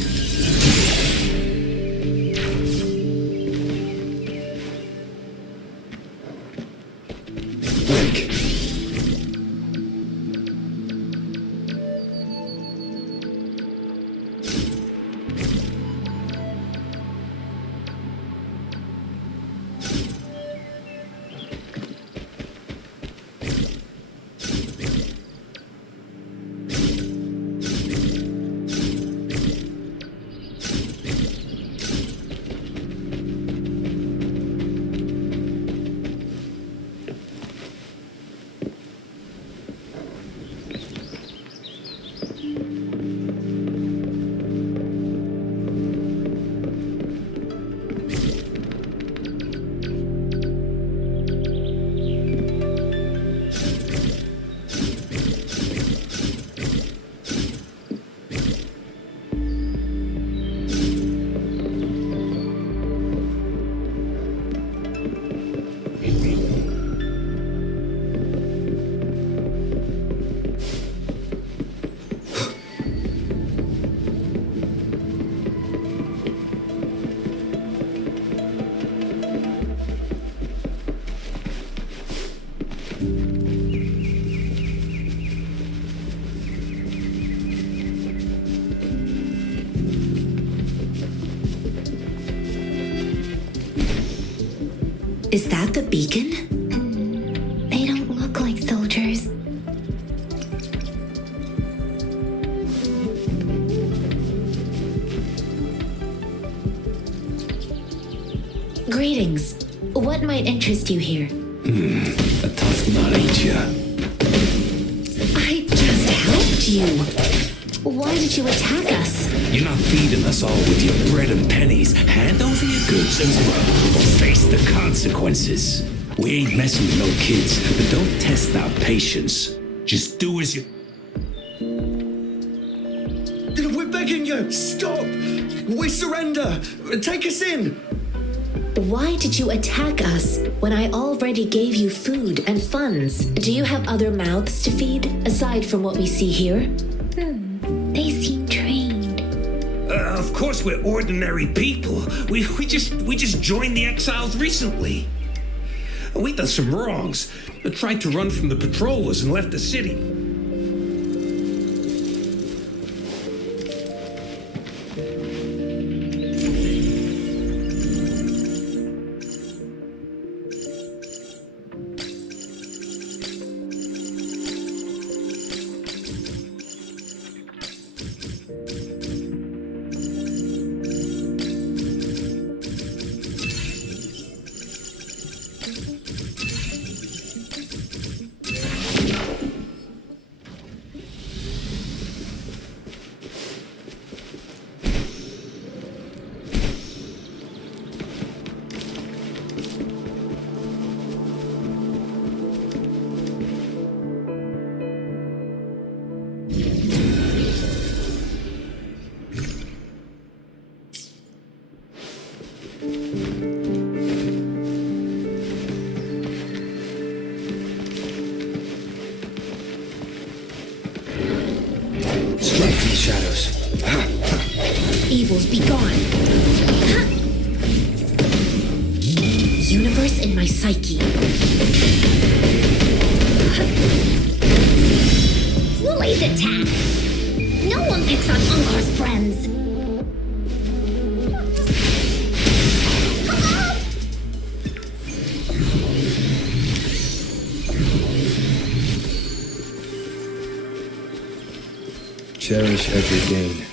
Blink. Is that the beacon? They don't look like soldiers. Greetings. What might interest you here? A tough nut, ain't ya? I just helped you. Why did you attack us? You're not feeding us all with your bread and pennies. Hand over your goods and run, or face the consequences. We ain't messing with no kids, but don't test our patience. Just do as you... We're begging you! Stop! We surrender! Take us in! Why did you attack us when I already gave you food and funds? Do you have other mouths to feed, aside from what we see here? They seem trained. Of course we're ordinary people. We just joined the exiles recently. We done some wrongs. Tried to run from the patrollers and left the city. Strike these shadows. Evils be gone. Universe in my psyche. Woolly's attack! No one picks on Unkar's friends. Cherish every gain.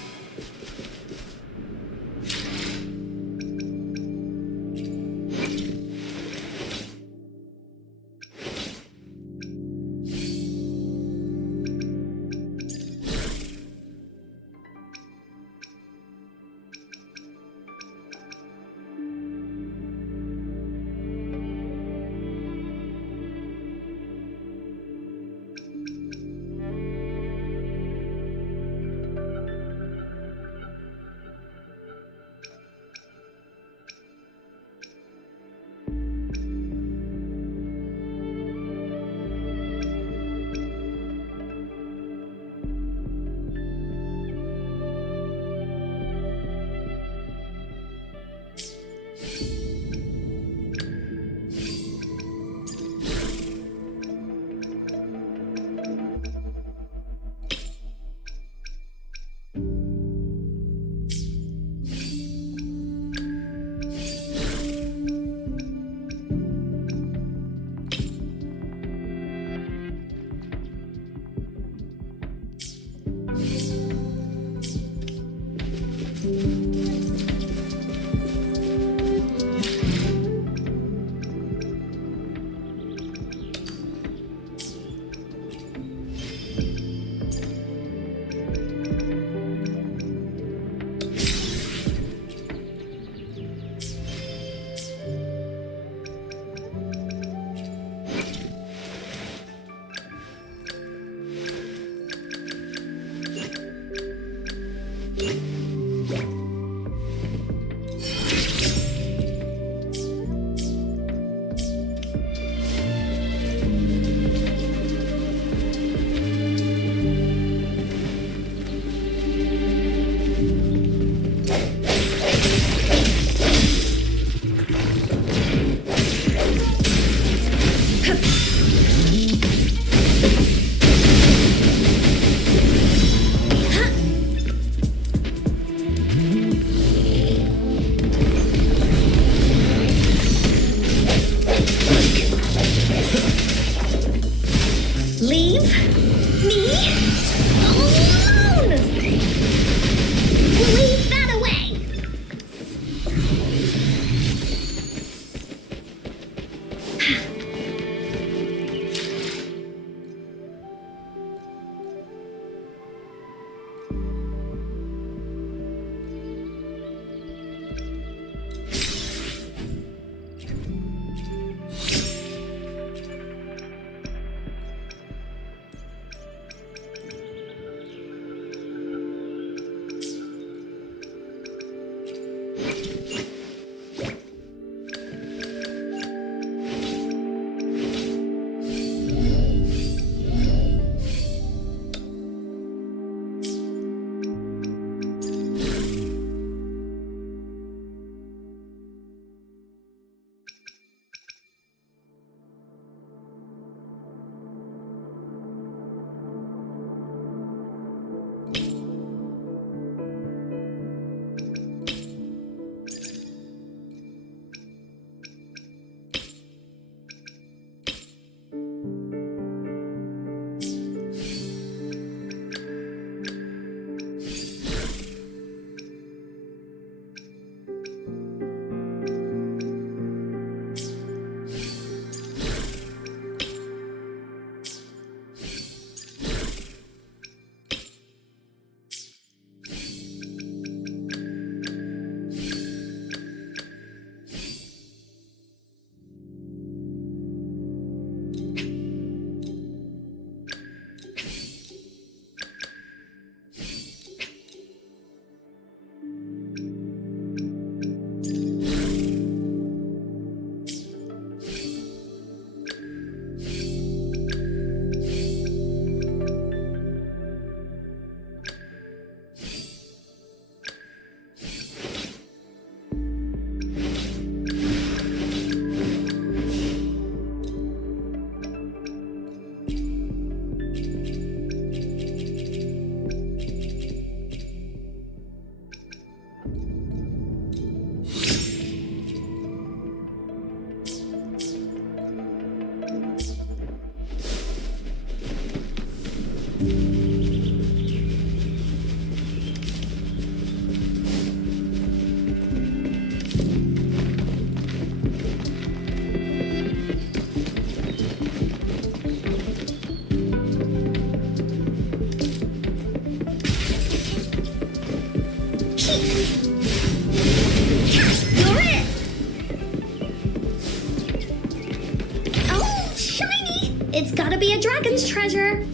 It's gotta be a dragon's treasure.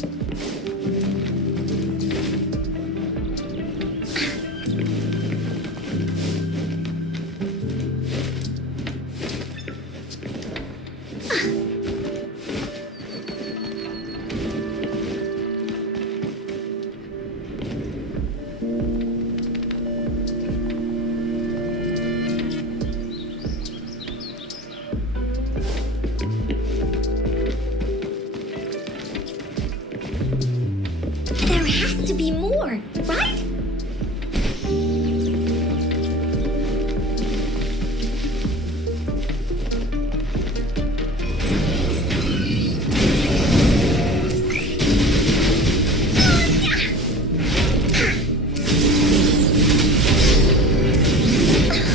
There has to be more, right?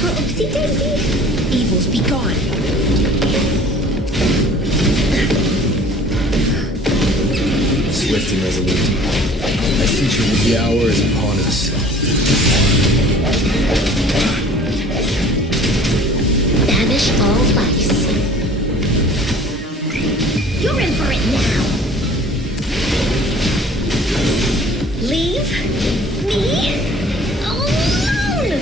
Oopsie daisy. Evils be gone. Swift and resolute. That future with the hour is upon us. Banish all vice. You're in for it now. Leave me alone.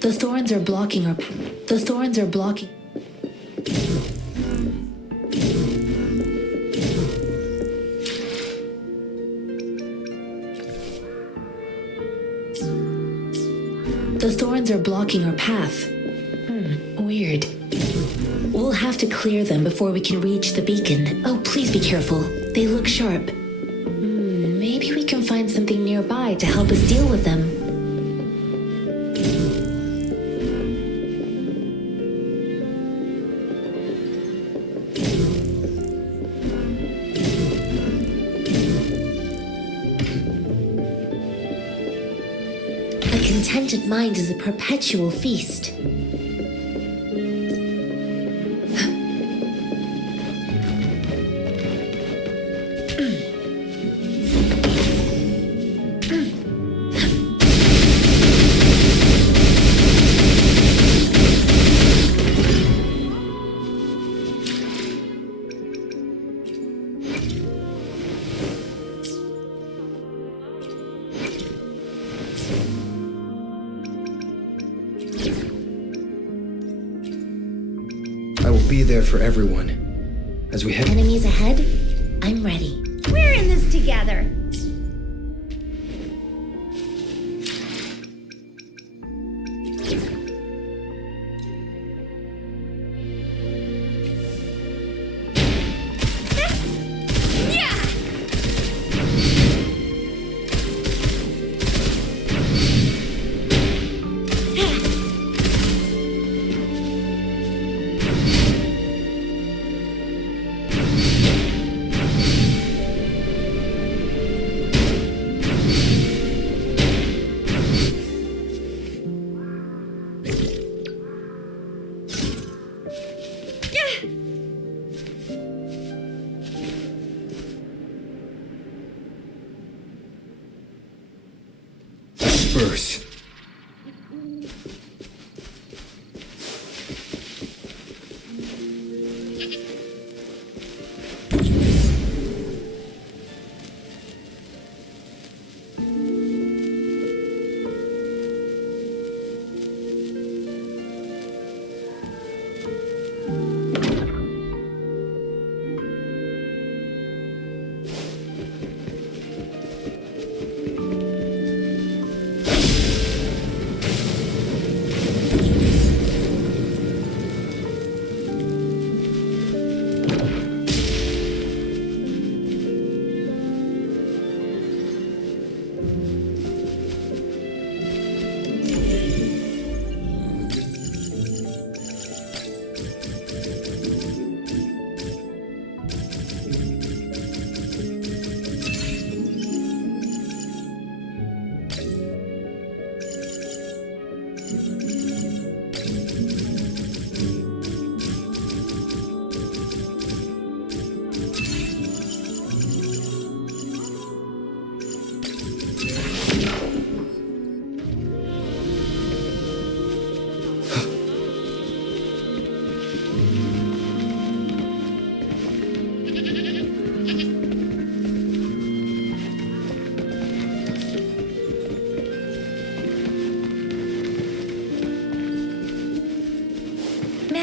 The thorns are blocking our... The thorns are blocking... The thorns are blocking our path. Weird. We'll have to clear them before we can reach the beacon. Oh, please be careful. They look sharp. Maybe we can find something nearby to help us deal with them. A contented mind is a perpetual feast. I will be there for everyone. As we head... Enemies ahead? I'm ready. We're in this together.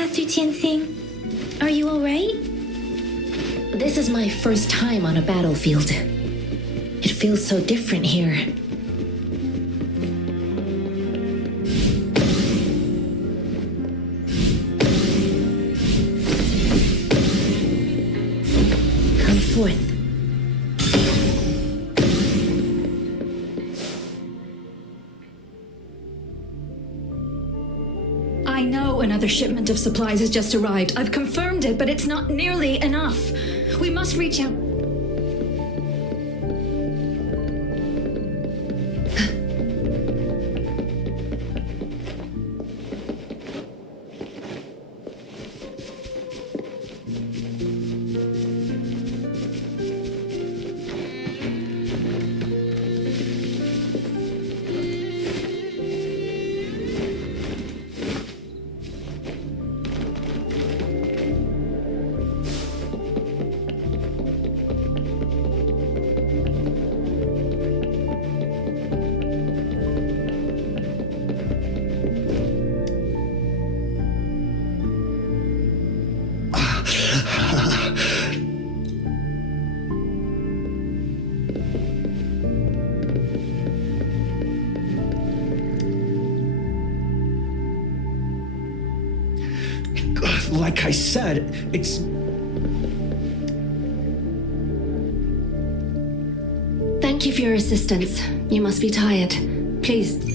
Master Tianxing. Are you alright? This is my first time on a battlefield. It feels so different here. Come forth. I know another shipment of supplies has just arrived. I've confirmed it, but it's not nearly enough. We must reach out. Like I said, it's... Thank you for your assistance. You must be tired. Please.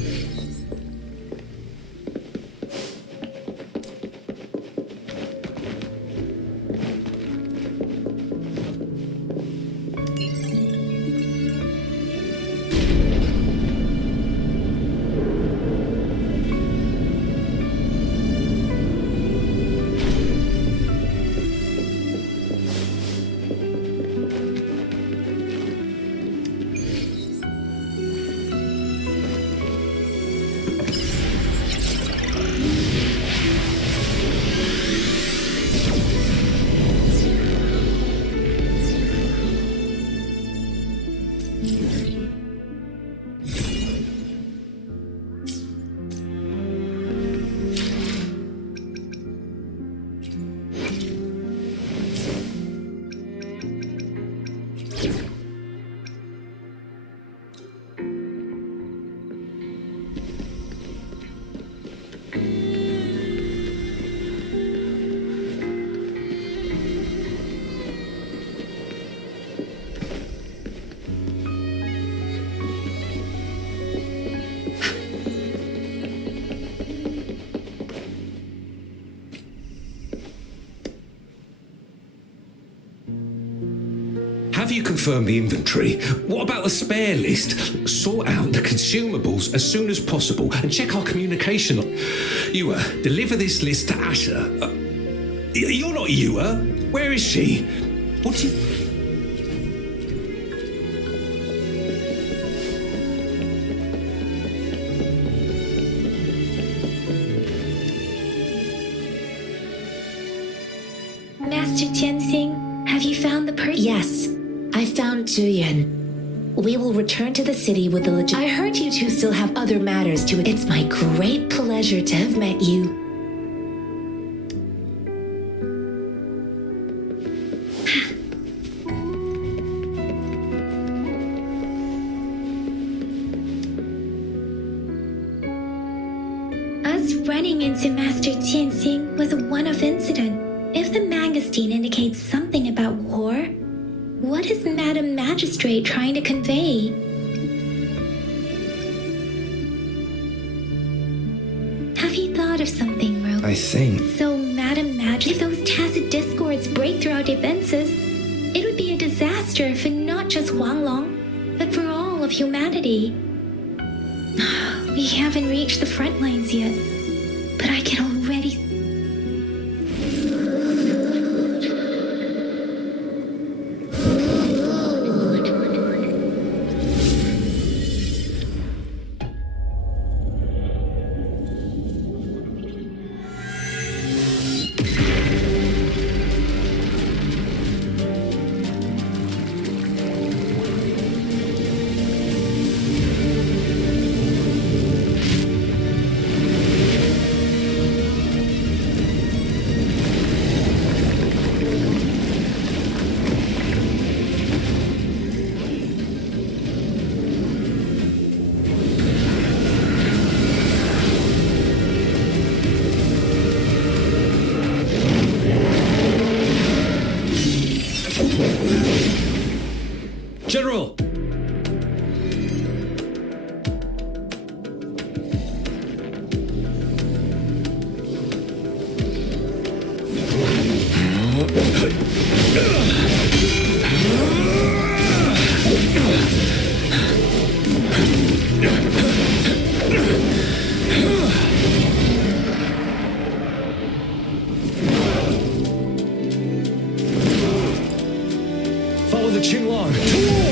Have you confirmed the inventory? What about the spare list? Sort out the consumables as soon as possible and check our communication. Yua, deliver this list to Asher. You're not Yua. Where is she? What do you... Master Tianxing, have you found the person? Yes, I found Zhuyan. We will return to the city with the I heard you two still have other matters to... It's my great pleasure to have met you. Us running into Master Tianxing was a one-off incident. If the Mangosteen indicates something about war, what is Madam Magistrate trying to convey? Have you thought of something, Ro? I think... So, Madam Magistrate, if those tacit discords break through our defenses, it would be a disaster for not just Wanglong, but for all of humanity. We haven't reached the front lines yet, but I can already... General! Follow the Qinglong to war!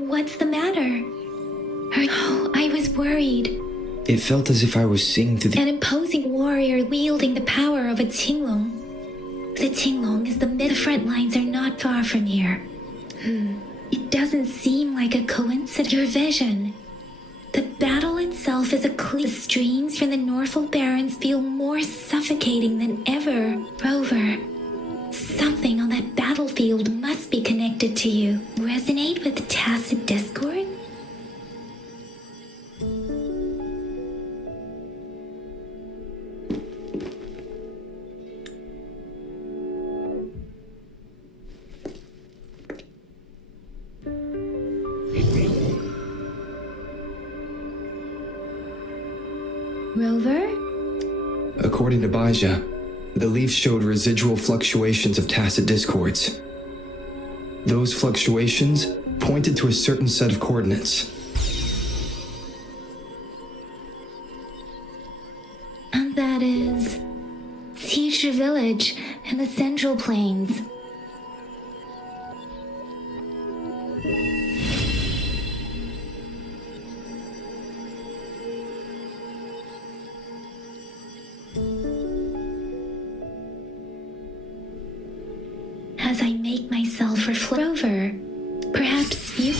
What's the matter? Oh, I was worried. It felt as if I was seeing through the... An imposing warrior wielding the power of a Qinglong. The Qinglong is the front lines are not far from here. It doesn't seem like a coincidence. Your vision. The battle itself is a clear. The streams from the Norfolk Barrens feel more suffocating than ever. Rover, something on that battlefield must be connected to you. Resonate with tacit discord? Rover? According to Baija, the leaf showed residual fluctuations of tacit discords. Those fluctuations pointed to a certain set of coordinates. And that is Qishu Village in the Central Plains. As I make myself reflect over, perhaps you...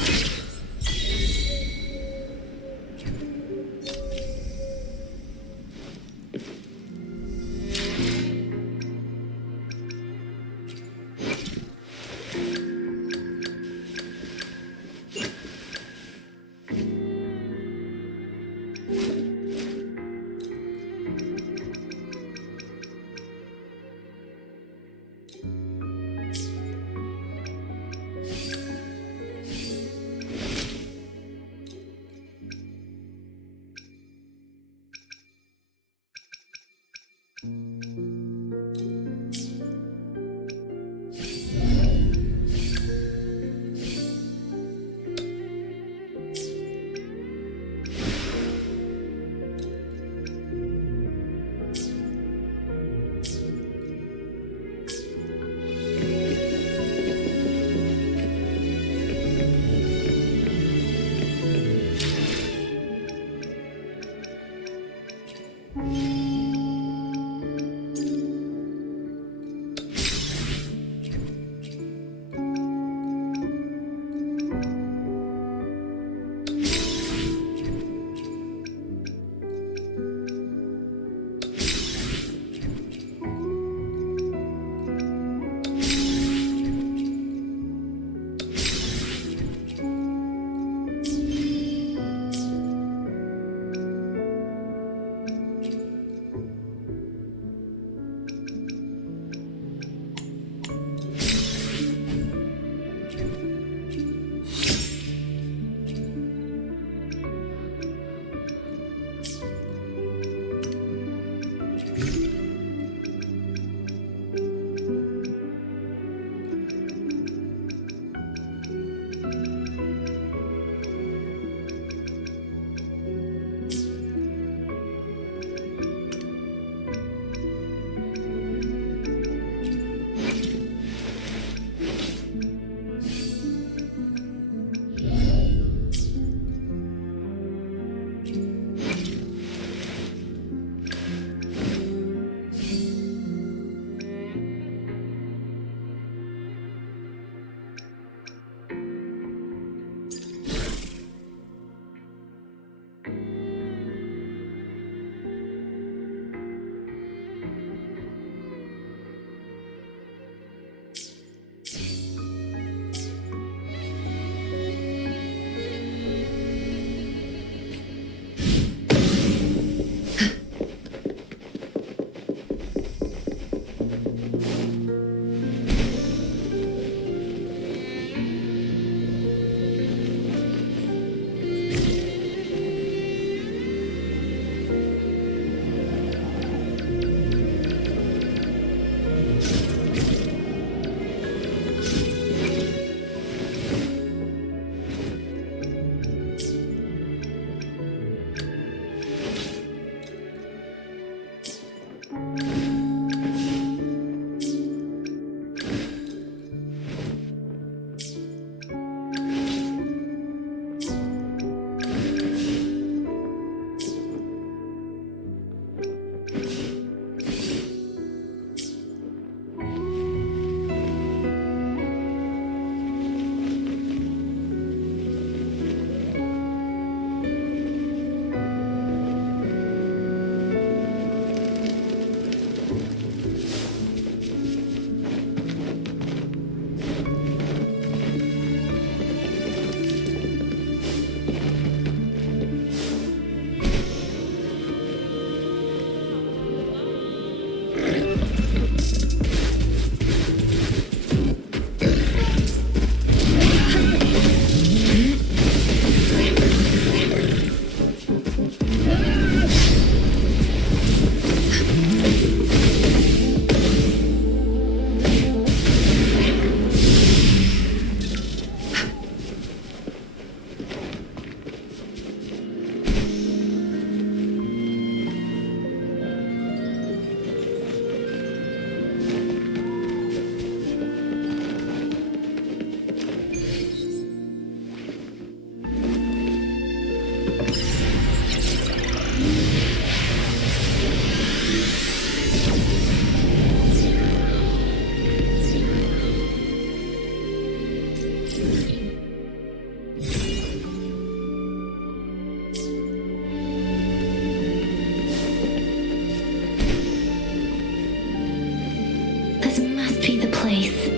This must be the place.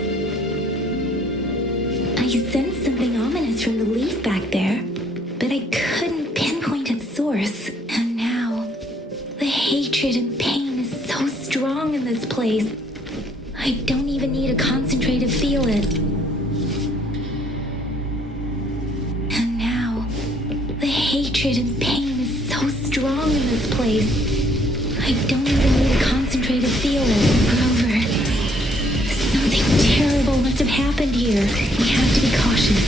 I sensed something ominous from the leaf back there, but I couldn't pinpoint its source. And now, the hatred and pain is so strong in this place. I don't even need to concentrate to feel it. And now, the hatred and pain is so strong in this place. I don't even need to concentrate to feel it. Grover, something terrible must have happened here. We have to be cautious.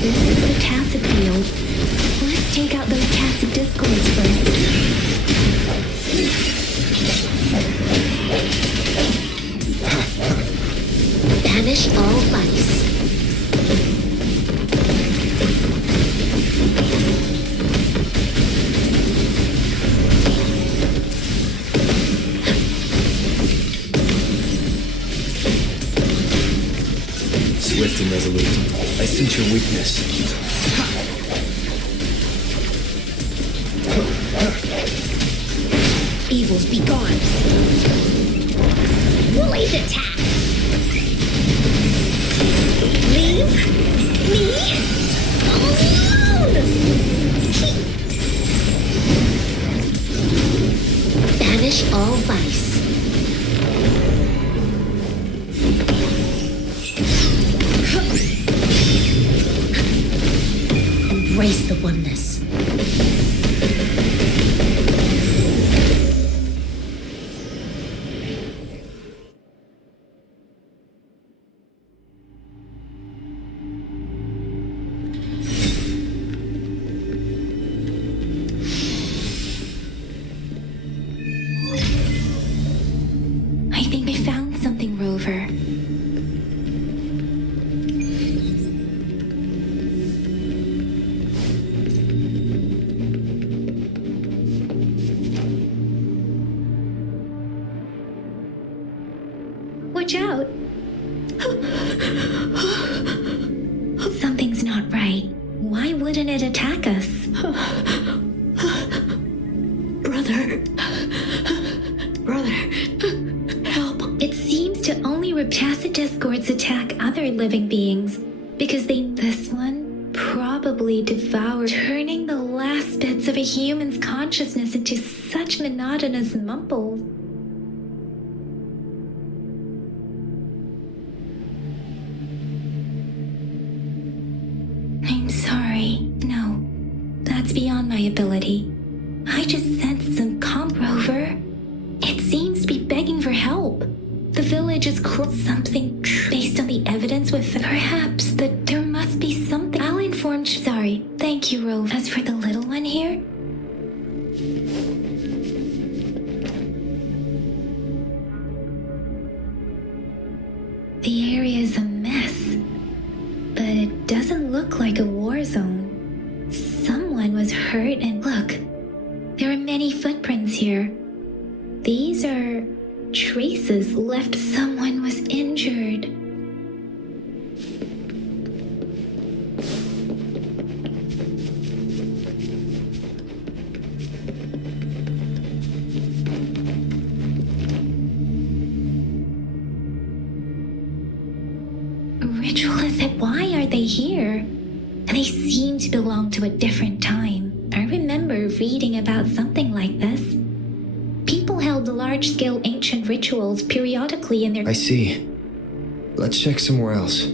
This is a tacit field. Let's take out those tacit discords first. Banish all vice. Swift and resolute. I sense your weakness. Evils be gone. Woolly's attack. Leave me alone. Banish all vice. Embrace the oneness. I think I found something, Rover. Watch out! Something's not right. Why wouldn't it attack us? Brother. Help. It seems to only tacit discords attack other living beings because this one probably devoured, turning the last bits of a human's consciousness into such monotonous mumbles. I'm sorry. No, that's beyond my ability. I just sensed some Rover. It seems to be begging for help. The village is something based on the evidence with perhaps that there must be something. I'll inform. Sorry. Thank you, Rover. As for the little one here, the area is a mess, but it doesn't look like a war zone. Someone was hurt, and look, there are many footprints here. These are traces left. Someone was injured. Ritualists, why are they here? They seem to belong to a different time. I remember reading about something like this. People held large-scale ancient rituals periodically in their... I see. Let's check somewhere else.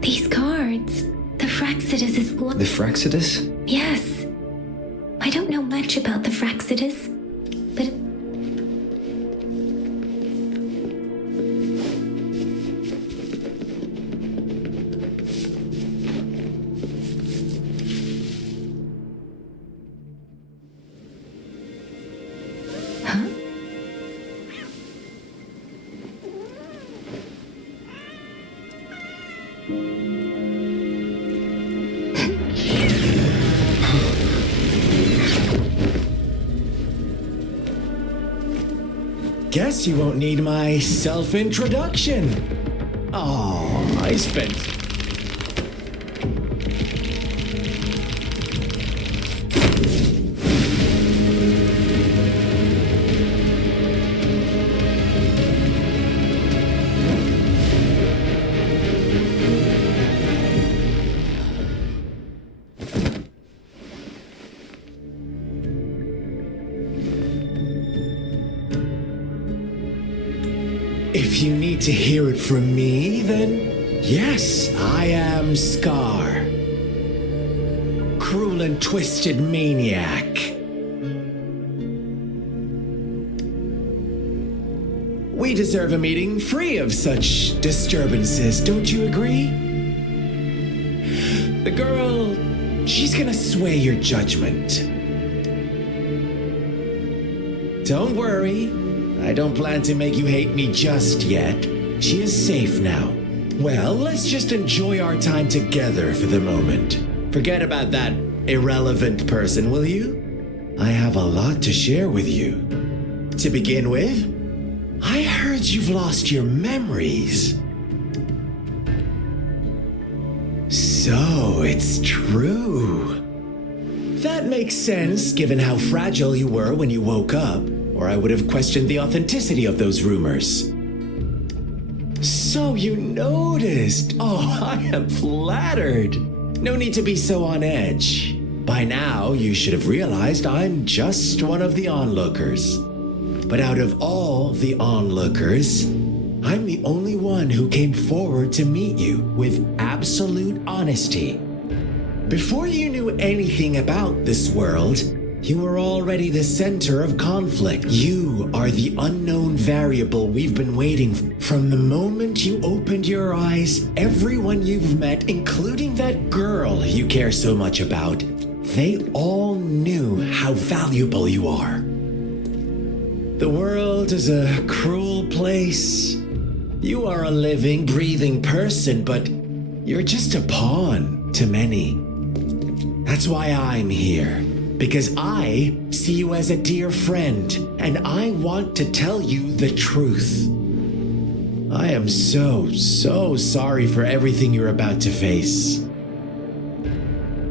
These cards. The Fraxidus is... The Fraxidus? Yes. I don't know much about the Fraxidus, but... Guess you won't need my self-introduction. Oh, I spent... If you need to hear it from me, then yes, I am Scar. Cruel and twisted maniac. We deserve a meeting free of such disturbances, don't you agree? The girl, she's gonna sway your judgment. Don't worry. I don't plan to make you hate me just yet. She is safe now. Well, let's just enjoy our time together for the moment. Forget about that irrelevant person, will you? I have a lot to share with you. To begin with, I heard you've lost your memories. So, it's true. That makes sense, given how fragile you were when you woke up. Or I would have questioned the authenticity of those rumors. So you noticed. Oh, I am flattered. No need to be so on edge. By now, you should have realized I'm just one of the onlookers. But out of all the onlookers, I'm the only one who came forward to meet you with absolute honesty. Before you knew anything about this world, you were already the center of conflict. You are the unknown variable we've been waiting for. From the moment you opened your eyes, everyone you've met, including that girl you care so much about, they all knew how valuable you are. The world is a cruel place. You are a living, breathing person, but you're just a pawn to many. That's why I'm here. Because I see you as a dear friend, and I want to tell you the truth. I am so sorry for everything you're about to face.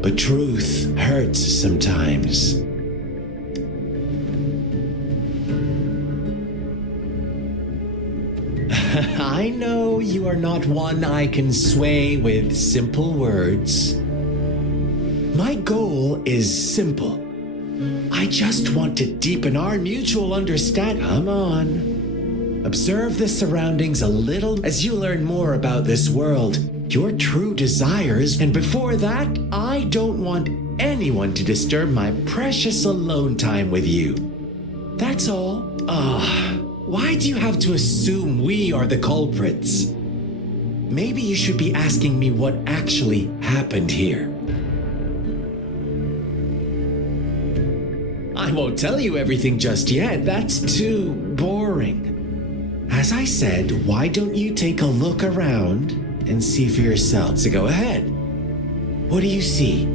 But truth hurts sometimes. I know you are not one I can sway with simple words. My goal is simple. I just want to deepen our mutual understanding. Come on. Observe the surroundings a little as you learn more about this world, your true desires, and before that, I don't want anyone to disturb my precious alone time with you. That's all. Why do you have to assume we are the culprits? Maybe you should be asking me what actually happened here. I won't tell you everything just yet. That's too boring. As I said, why don't you take a look around and see for yourself? So go ahead. What do you see?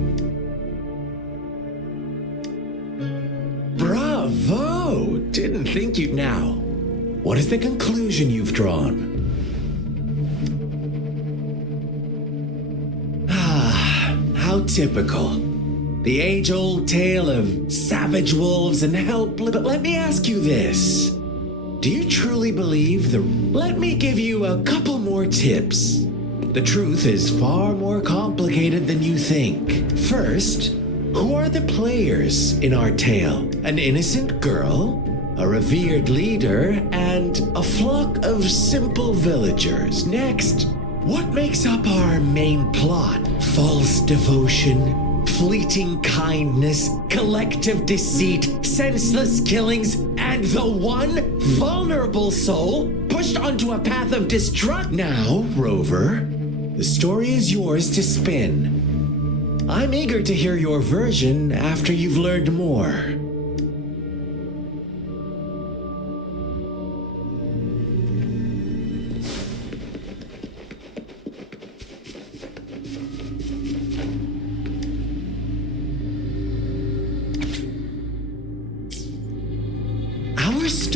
Bravo! Didn't think you'd now. What is the conclusion you've drawn? How typical. The age-old tale of savage wolves and helpless. But let me ask you this. Do you truly believe Let me give you a couple more tips. The truth is far more complicated than you think. First, who are the players in our tale? An innocent girl, a revered leader, and a flock of simple villagers. Next, what makes up our main plot? False devotion, fleeting kindness, collective deceit, senseless killings, and the one vulnerable soul pushed onto a path of destruction. Now, Rover, the story is yours to spin. I'm eager to hear your version after you've learned more.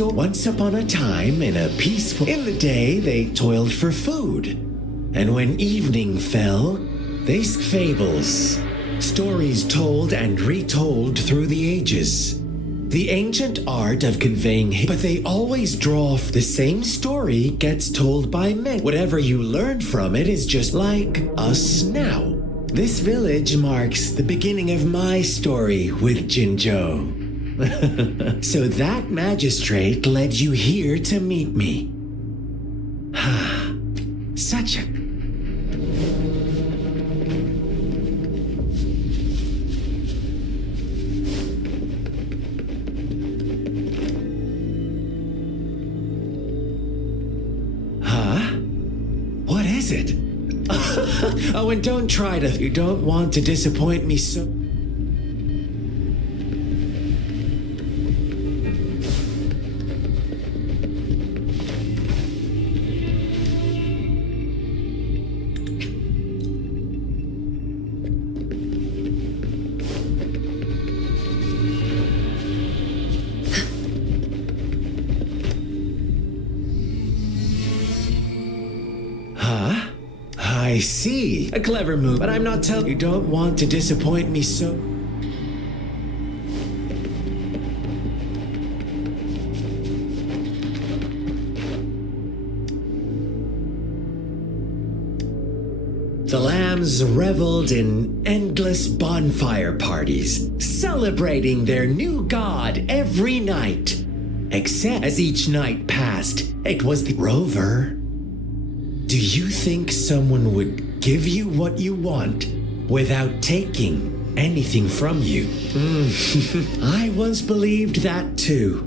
Once upon a time, in the day, they toiled for food. And when evening fell, they fables. Stories told and retold through the ages. The ancient art of conveying, but they always draw the same story gets told by men. Whatever you learn from it is just like us now. This village marks the beginning of my story with Jinzhou. So that magistrate led you here to meet me. Such a... What is it? Oh, and don't try to... You don't want to disappoint me so... I see. A clever move, but I'm not telling you. Don't want to disappoint me so... The lambs reveled in endless bonfire parties, celebrating their new god every night. Except as each night passed, it was the Rover. Do you think someone would give you what you want without taking anything from you? I once believed that too.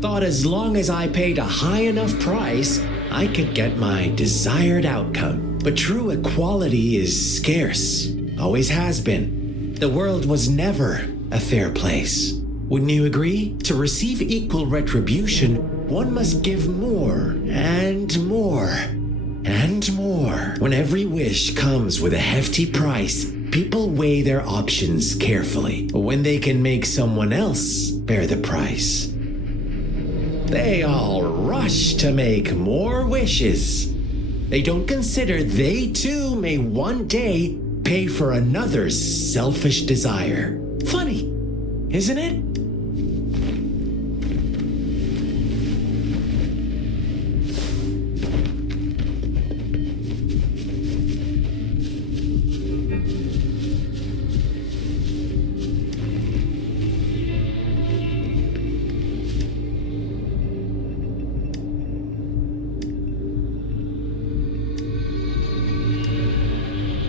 Thought as long as I paid a high enough price, I could get my desired outcome. But true equality is scarce, always has been. The world was never a fair place. Wouldn't you agree? To receive equal retribution, one must give more and more. And more. When every wish comes with a hefty price, people weigh their options carefully. When they can make someone else bear the price, they all rush to make more wishes. They don't consider they too may one day pay for another's selfish desire. Funny, isn't it?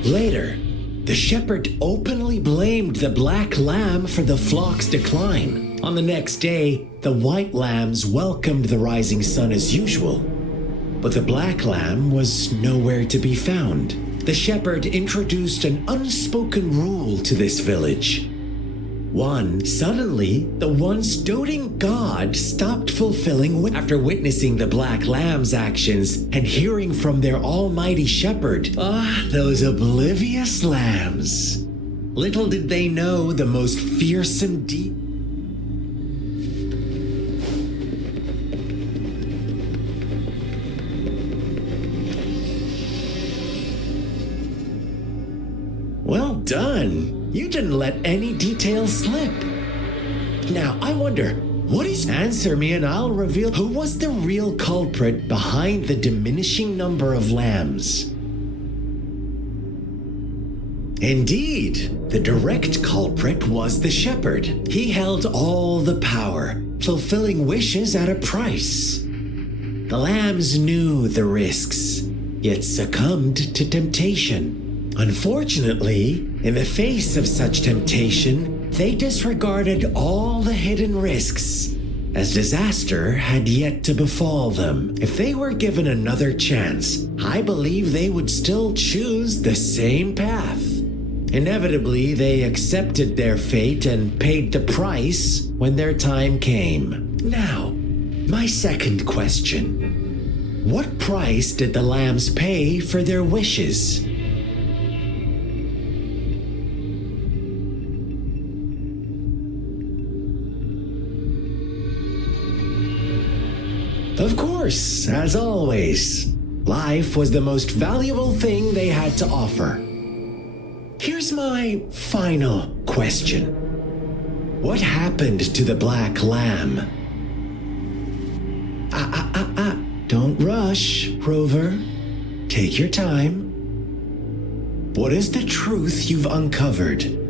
Later, the shepherd openly blamed the black lamb for the flock's decline. On the next day, the white lambs welcomed the rising sun as usual. But the black lamb was nowhere to be found. The shepherd introduced an unspoken rule to this village. Suddenly, the once doting god stopped fulfilling after witnessing the black lamb's actions and hearing from their almighty shepherd. Those oblivious lambs. Little did they know the most fearsome deep. Well done. You didn't let any details slip. Now, I wonder, what is... Answer me and I'll reveal who was the real culprit behind the diminishing number of lambs. Indeed, the direct culprit was the shepherd. He held all the power, fulfilling wishes at a price. The lambs knew the risks, yet succumbed to temptation. Unfortunately, in the face of such temptation, they disregarded all the hidden risks, as disaster had yet to befall them. If they were given another chance, I believe they would still choose the same path. Inevitably, they accepted their fate and paid the price when their time came. Now, my second question. What price did the lambs pay for their wishes? Of course, as always, life was the most valuable thing they had to offer. Here's my final question. What happened to the Black Lamb? Don't rush, Rover. Take your time. What is the truth you've uncovered?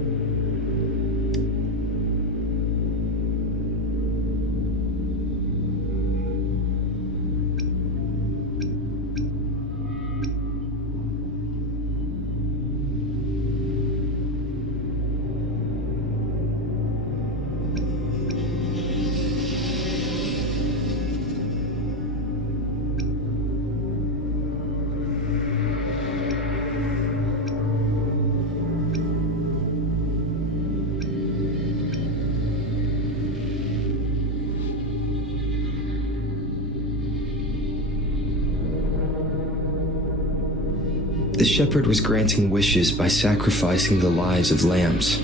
The shepherd was granting wishes by sacrificing the lives of lambs.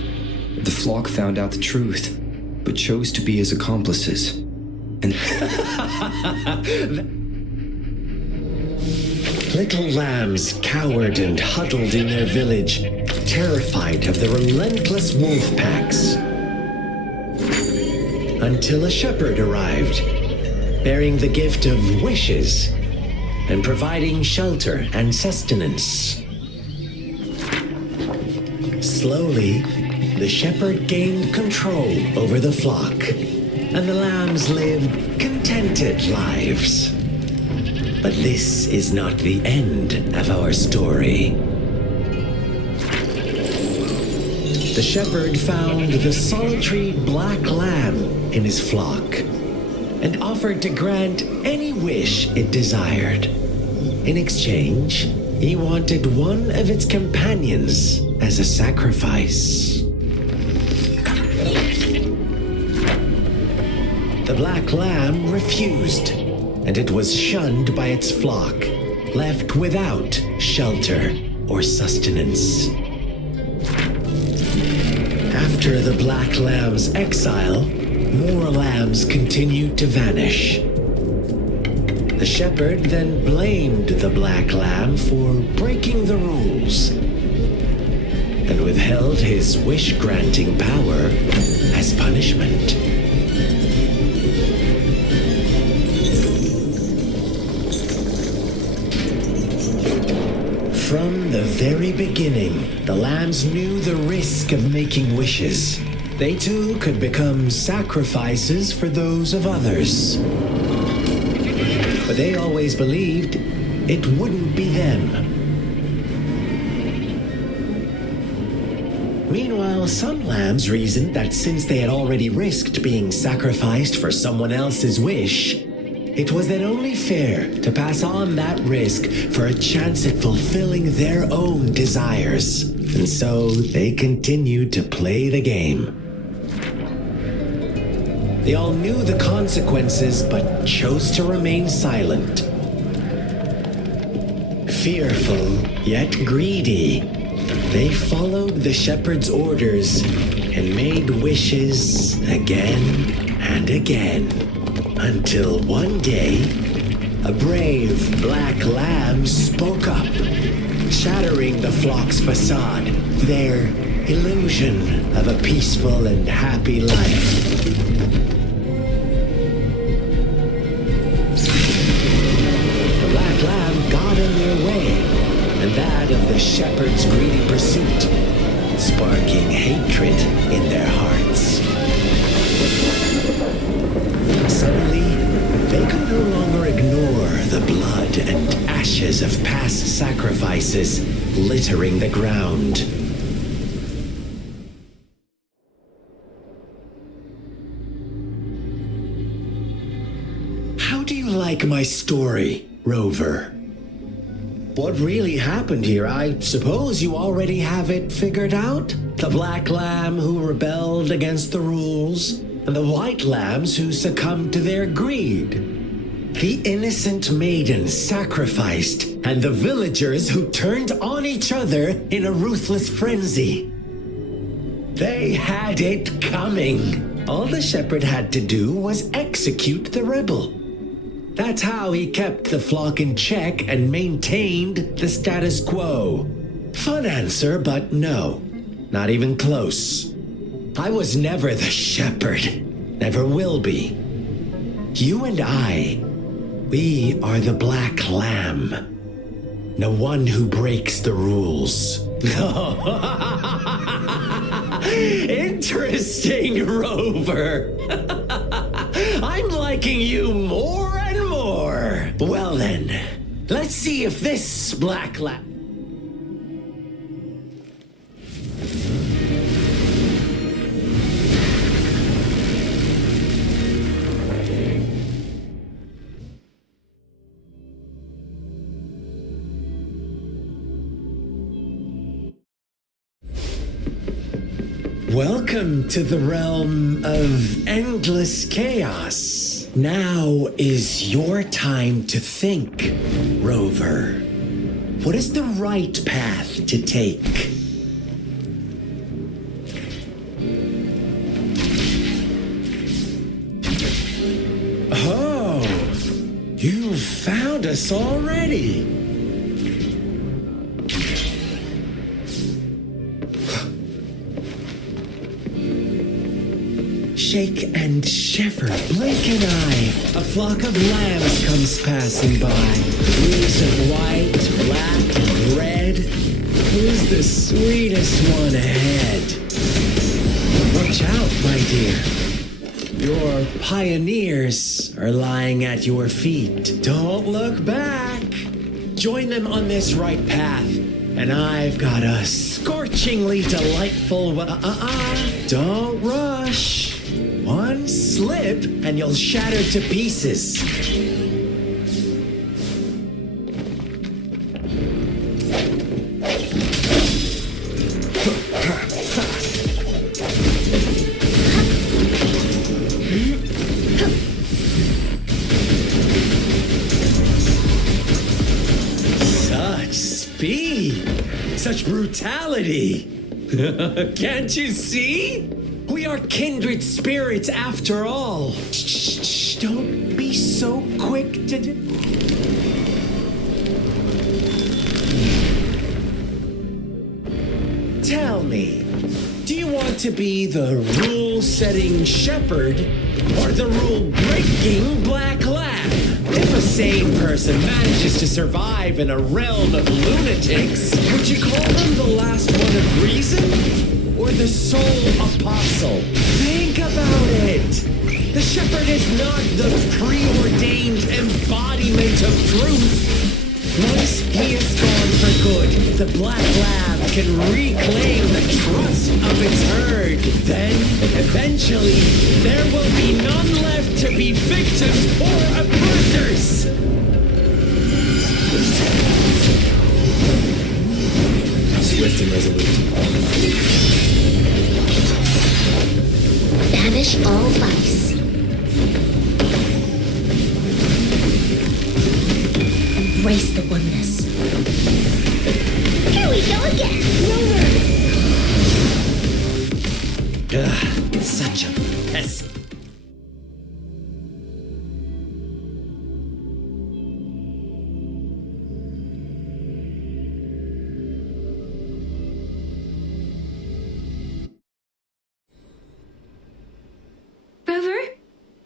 The flock found out the truth, but chose to be his accomplices. And little lambs cowered and huddled in their village, terrified of the relentless wolf packs. Until a shepherd arrived, bearing the gift of wishes and providing shelter and sustenance. Slowly, the shepherd gained control over the flock, and the lambs lived contented lives. But this is not the end of our story. The shepherd found the solitary black lamb in his flock and offered to grant any wish it desired. In exchange, he wanted one of its companions as a sacrifice. The black lamb refused, and it was shunned by its flock, left without shelter or sustenance. After the black lamb's exile, more lambs continued to vanish. The shepherd then blamed the black lamb for breaking the rules and withheld his wish-granting power as punishment. From the very beginning, the lambs knew the risk of making wishes. They too could become sacrifices for those of others. But they always believed it wouldn't be them. Meanwhile, some lambs reasoned that since they had already risked being sacrificed for someone else's wish, it was then only fair to pass on that risk for a chance at fulfilling their own desires. And so they continued to play the game. They all knew the consequences, but chose to remain silent. Fearful, yet greedy, they followed the shepherd's orders and made wishes again and again, until one day, a brave black lamb spoke up, shattering the flock's facade, their illusion of a peaceful and happy life. Got in their way, and that of the shepherd's greedy pursuit, sparking hatred in their hearts. Suddenly, they could no longer ignore the blood and ashes of past sacrifices littering the ground. How do you like my story, Rover? What really happened here? I suppose you already have it figured out? The black lamb who rebelled against the rules, and the white lambs who succumbed to their greed. The innocent maiden sacrificed, and the villagers who turned on each other in a ruthless frenzy. They had it coming. All the shepherd had to do was execute the rebel. That's how he kept the flock in check and maintained the status quo. Fun answer, but no. Not even close. I was never the shepherd. Never will be. You and I, we are the black lamb. No one who breaks the rules. Interesting, Rover. I'm liking you more and more. Well then, let's see if this black lamb... Welcome to the realm of endless chaos. Now is your time to think, Rover. What is the right path to take? Oh, you found us already. Shake and shiver, blink an eye. A flock of lambs comes passing by. Wheels of white, black, and red. Who's the sweetest one ahead? Watch out, my dear. Your pioneers are lying at your feet. Don't look back. Join them on this right path, and I've got a scorchingly delightful... Don't rush. One slip, and you'll shatter to pieces. Such speed! Such brutality! Can't you see? We are kindred spirits after all. Shh, don't be so quick to... Tell me, do you want to be the rule-setting shepherd or the rule-breaking black lamb? If a sane person manages to survive in a realm of lunatics, would you call them the last one of reason? Or the sole apostle? Think about it. The shepherd is not the preordained embodiment of truth. Once he is gone for good, the black lamb can reclaim the trust of its herd. Then, eventually, there will be none left to be victims or oppressors. Swift and resolute. Banish all vice. Embrace the oneness. Here we go again. Ugh, such a mess.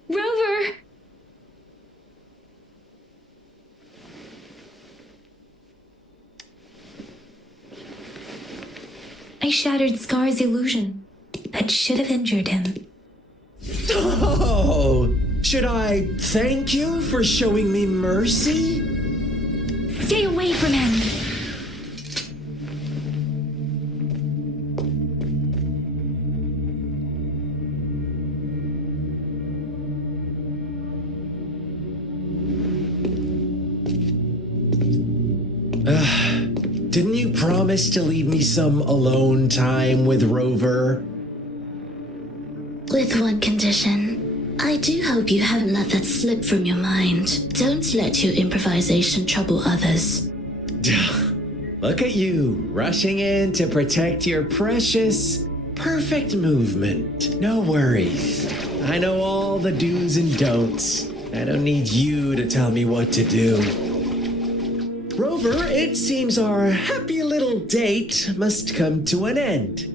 Rover! I shattered Scar's illusion. That should have injured him. Oh, should I thank you for showing me mercy? Stay away from him! Didn't you promise to leave me some alone time with Rover? With one condition. I do hope you haven't let that slip from your mind. Don't let your improvisation trouble others. Look at you, rushing in to protect your precious, perfect movement. No worries. I know all the do's and don'ts, I don't need you to tell me what to do. Rover, it seems our happy little date must come to an end.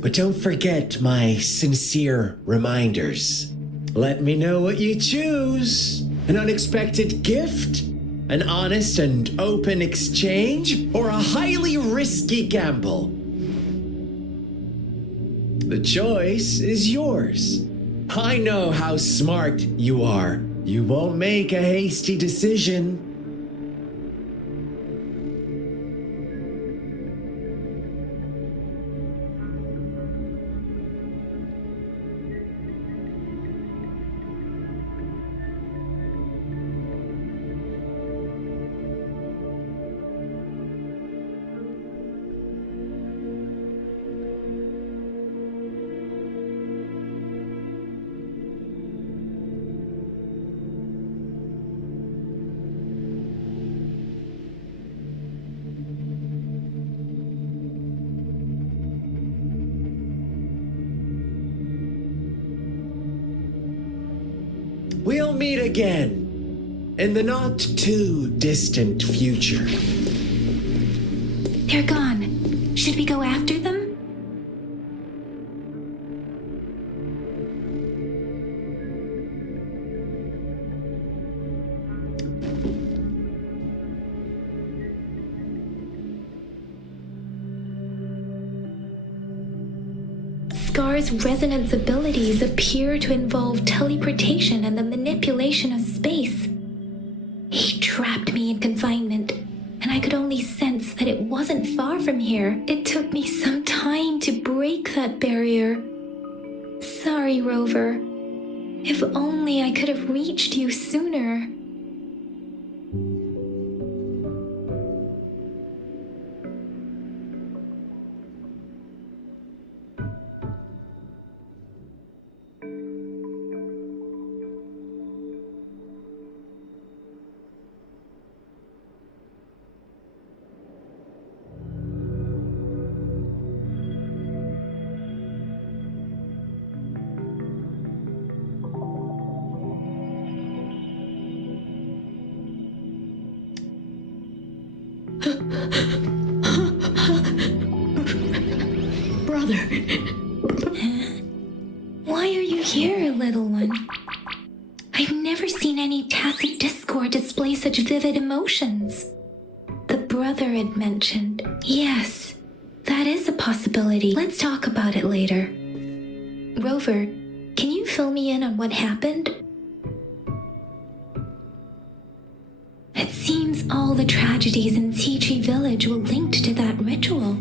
But don't forget my sincere reminders. Let me know what you choose. An unexpected gift? An honest and open exchange? Or a highly risky gamble? The choice is yours. I know how smart you are. You won't make a hasty decision. We'll meet again in the not too distant future. They're gone. Should we go after them? Scar's resonance abilities appear to involve teleportation and the manipulation of space. He trapped me in confinement, and I could only sense that it wasn't far from here. It took me some time to break that barrier. Sorry, Rover. If only I could have reached you sooner. Brother. Why are you here, little one? I've never seen any tacit discord display such vivid emotions. The brother had mentioned. Yes, that is a possibility. Let's talk about it later. Rover, can you fill me in on what happened? It seems all the tragedies in Tichy village were linked to that ritual.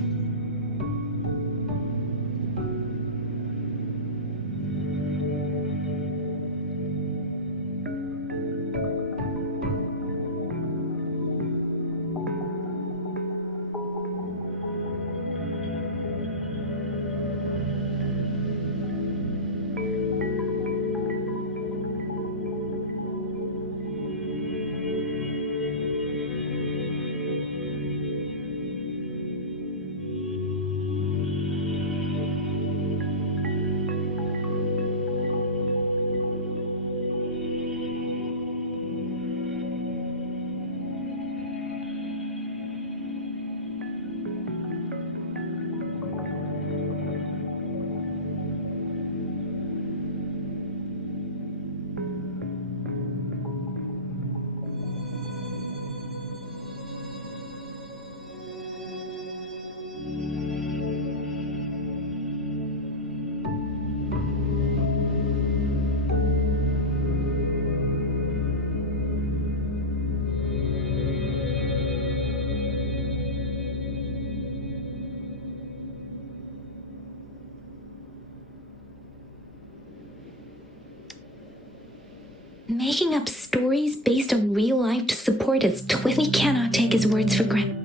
Making up stories based on real life to support his twist. We cannot take his words for granted.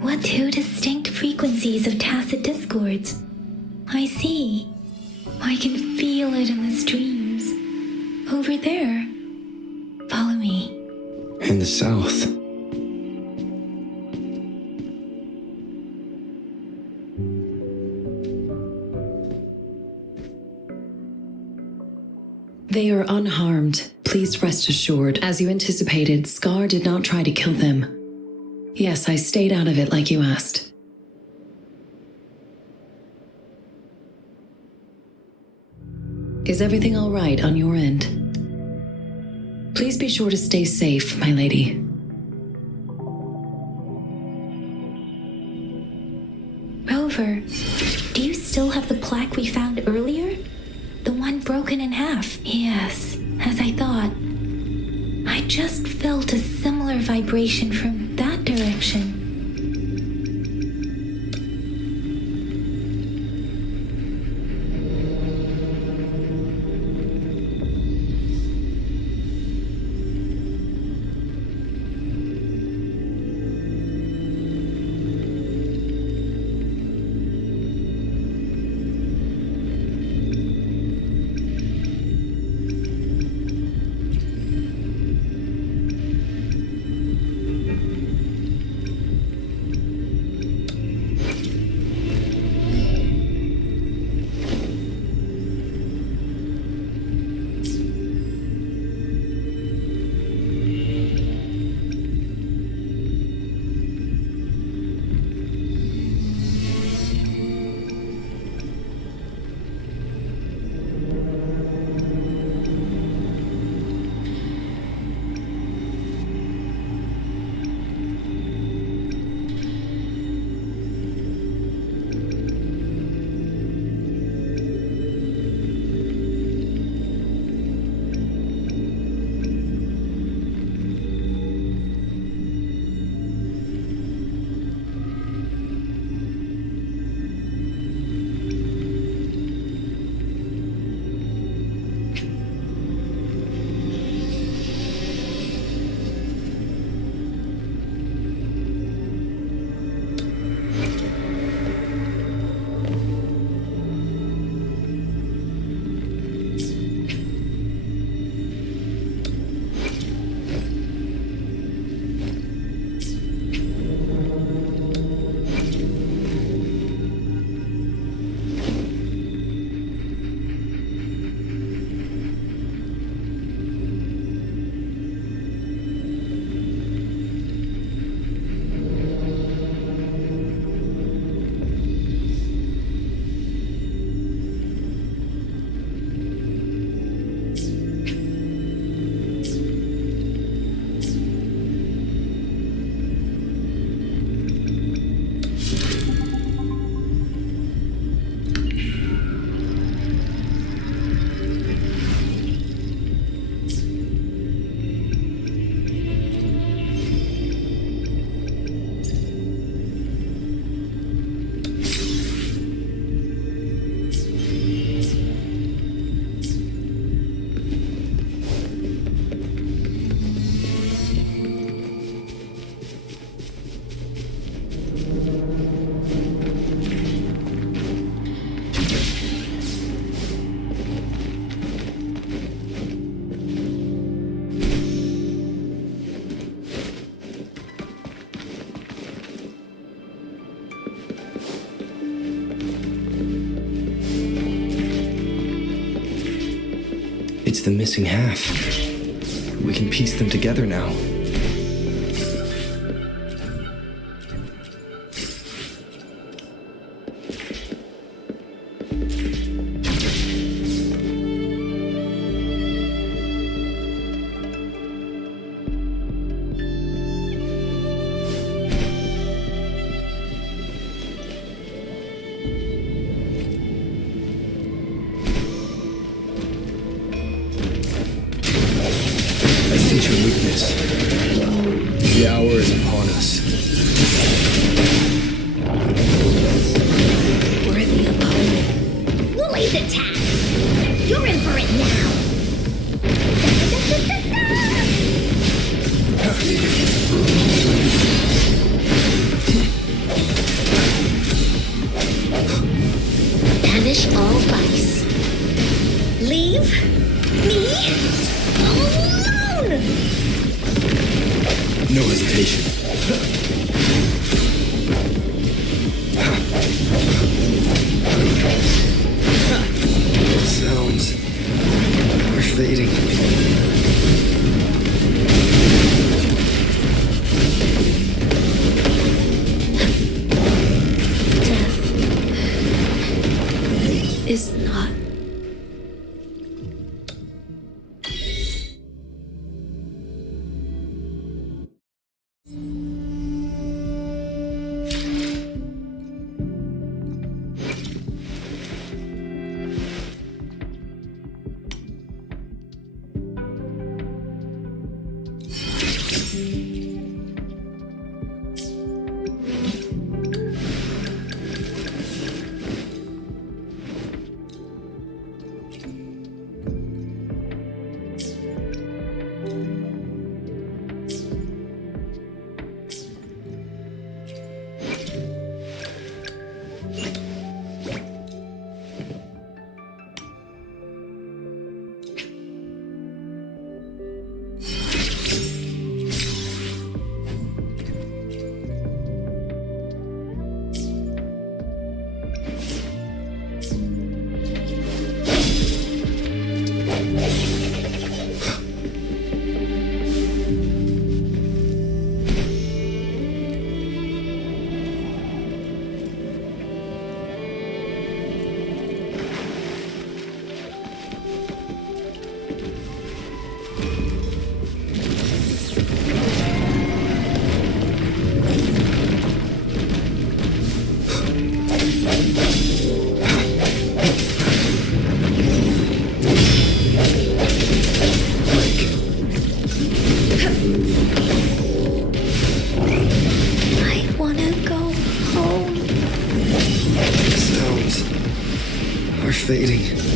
What two distinct frequencies of tacit discords? I see. I can feel it in the streams. Over there. Follow me. In the south. They are unharmed. Please rest assured. As you anticipated, Scar did not try to kill them. Yes, I stayed out of it like you asked. Is everything all right on your end? Please be sure to stay safe, my lady. Rover, do you still have the plaque we found earlier? The one broken in half? Yes, as I thought. I just felt a similar vibration from that direction. It's the missing half. We can piece them together now. Your weakness. The hour is upon us. Worthy opponent. Woolly's attack! You're in for it now! Banish all vice. Leave me alone! No hesitation. Sounds are fake. footing.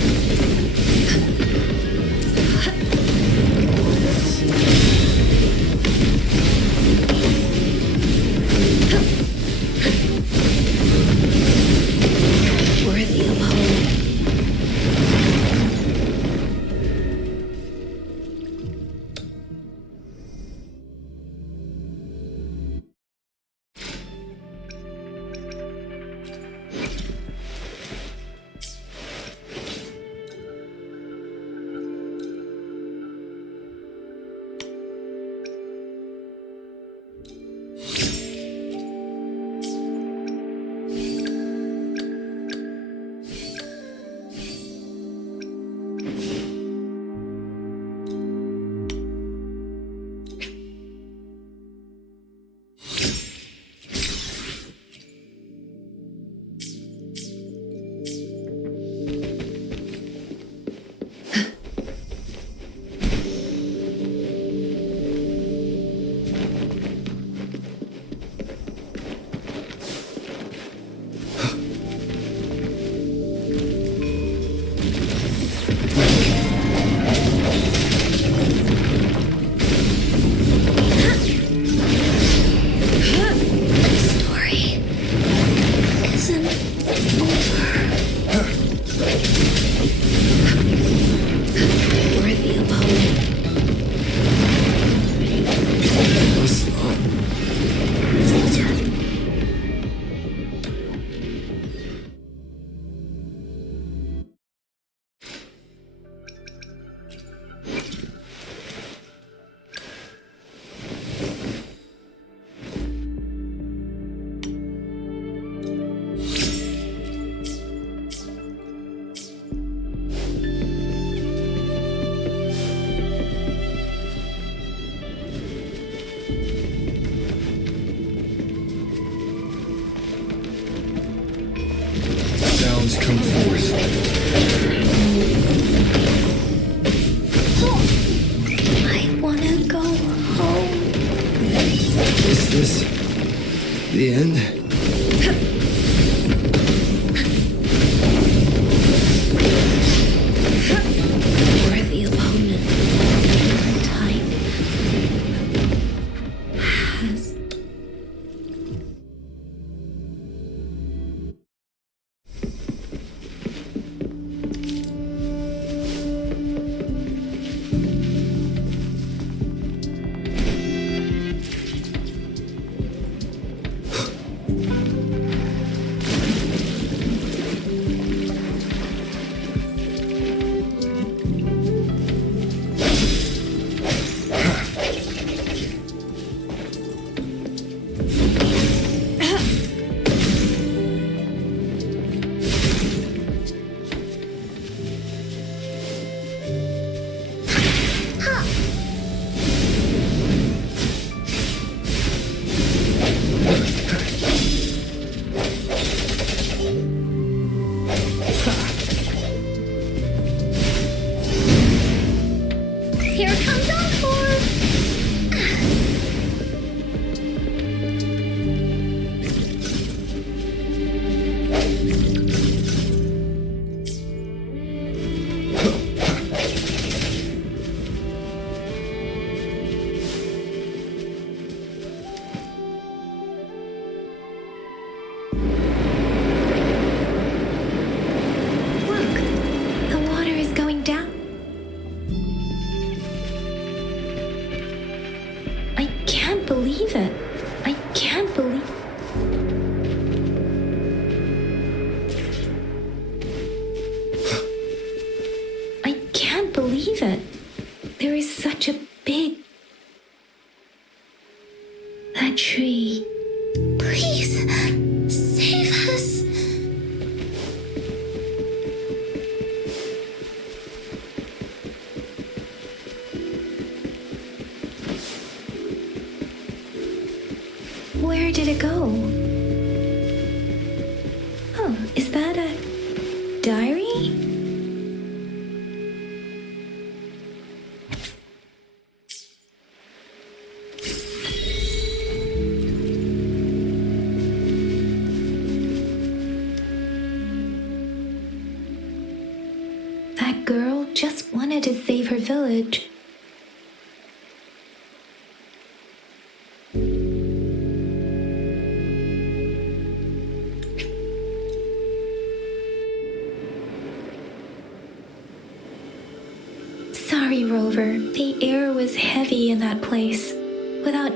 Worthy opponent. Sounds come forth. I wanna go home. Is this the end? Worthy opponent. Time has. Here comes Encore! Look, the water is going down. I can't believe it. I can't believe. I can't believe it. There is such a big. That tree. Please, save us. Where did it go? Oh, is that a diary? That girl just wanted to save her village. Sorry, Rover. The air was heavy in that place. Without...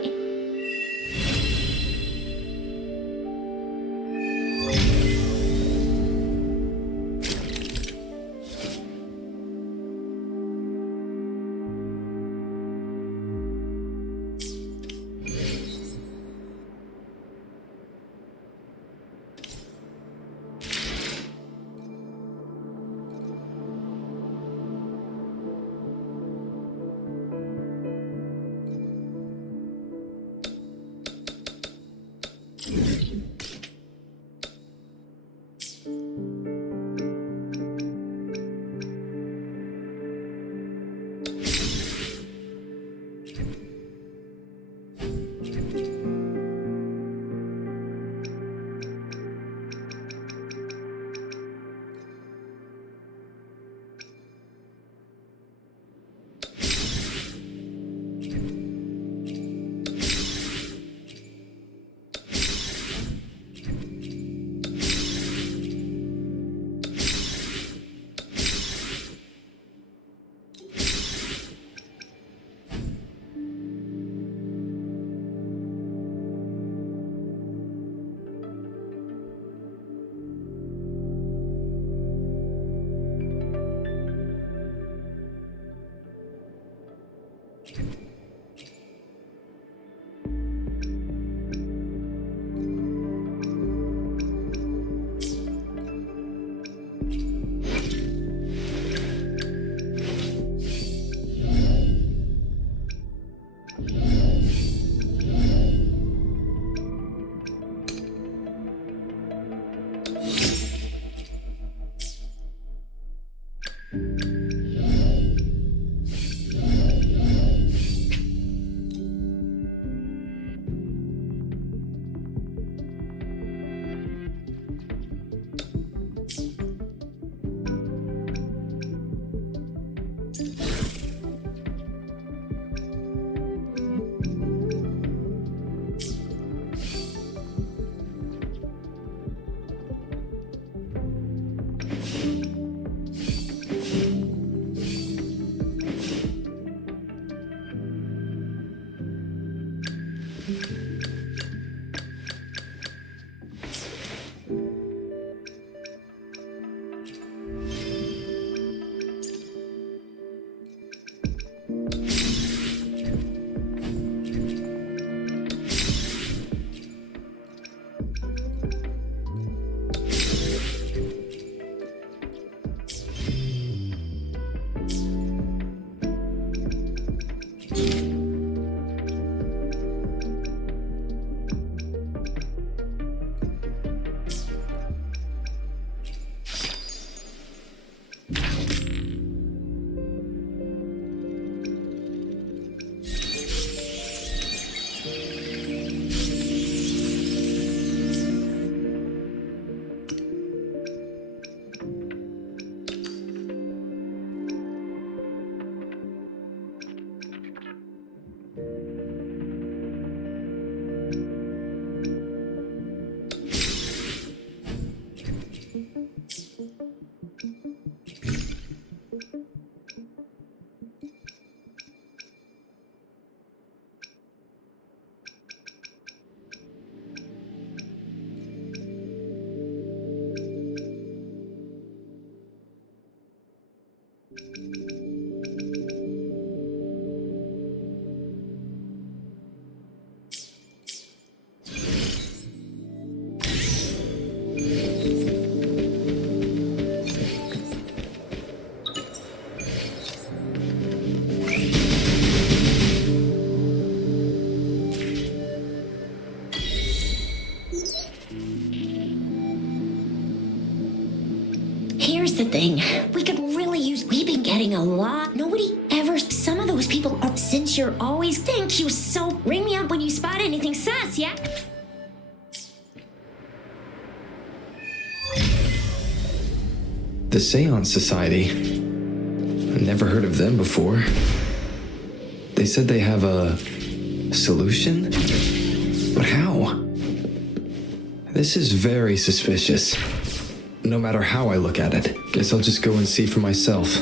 Here's the thing. We could really use... We've been getting a lot. Nobody ever... Some of those people are... Since you're always... Thank you so... Ring me up when you spot anything sus, yeah? The Seance Society. Never heard of them before. They said they have a solution? But how? This is very suspicious. No matter how I look at it, guess I'll just go and see for myself.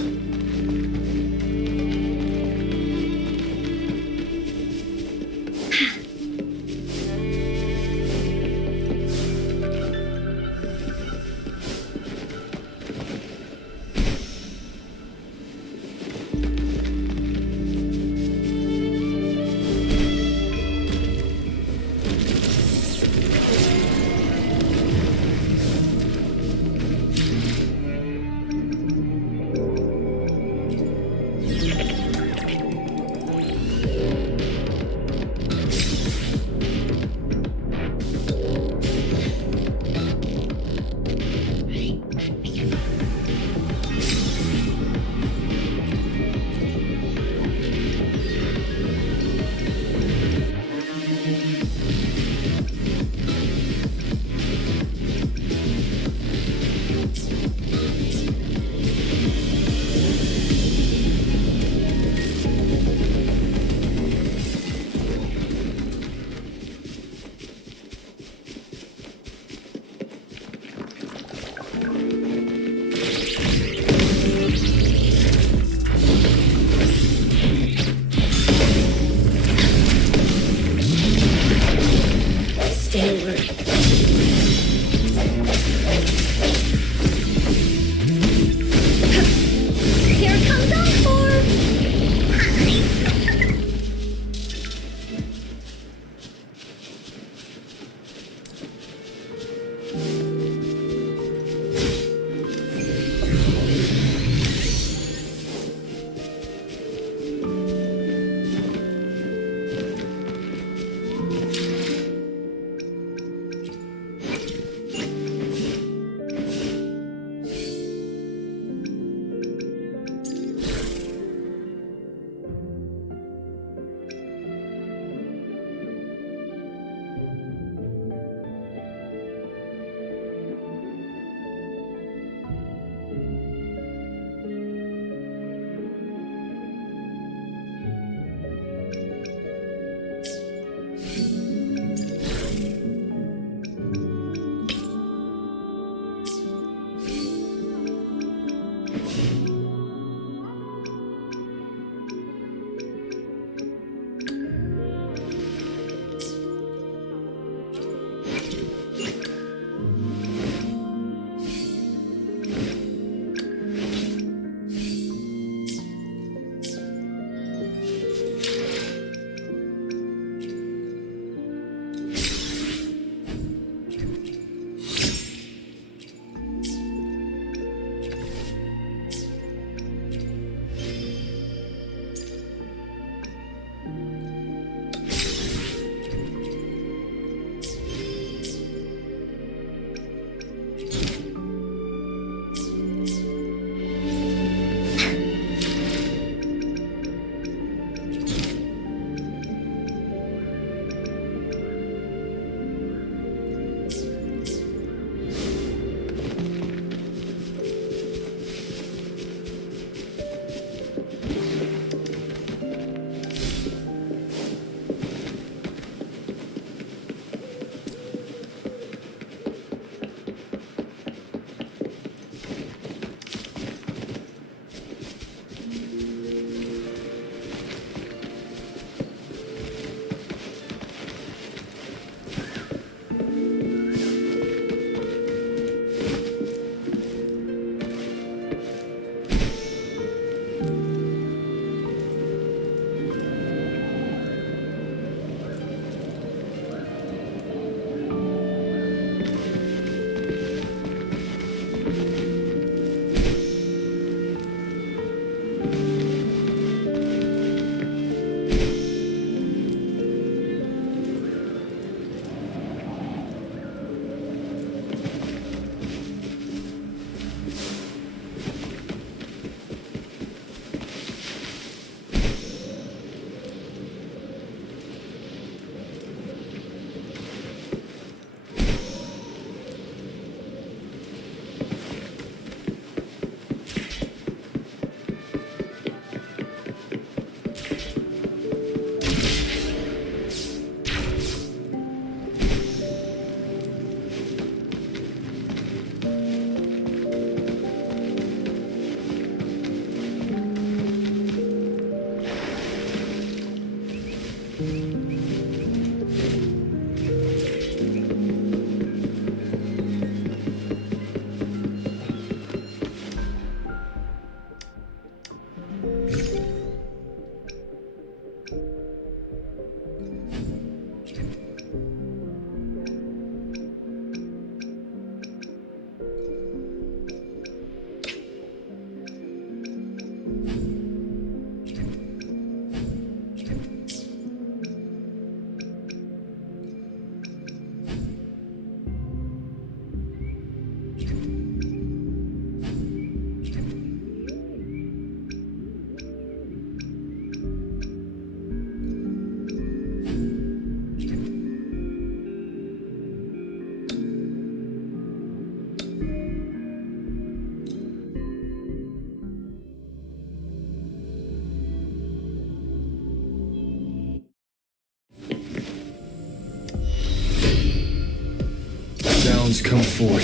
Please come forth.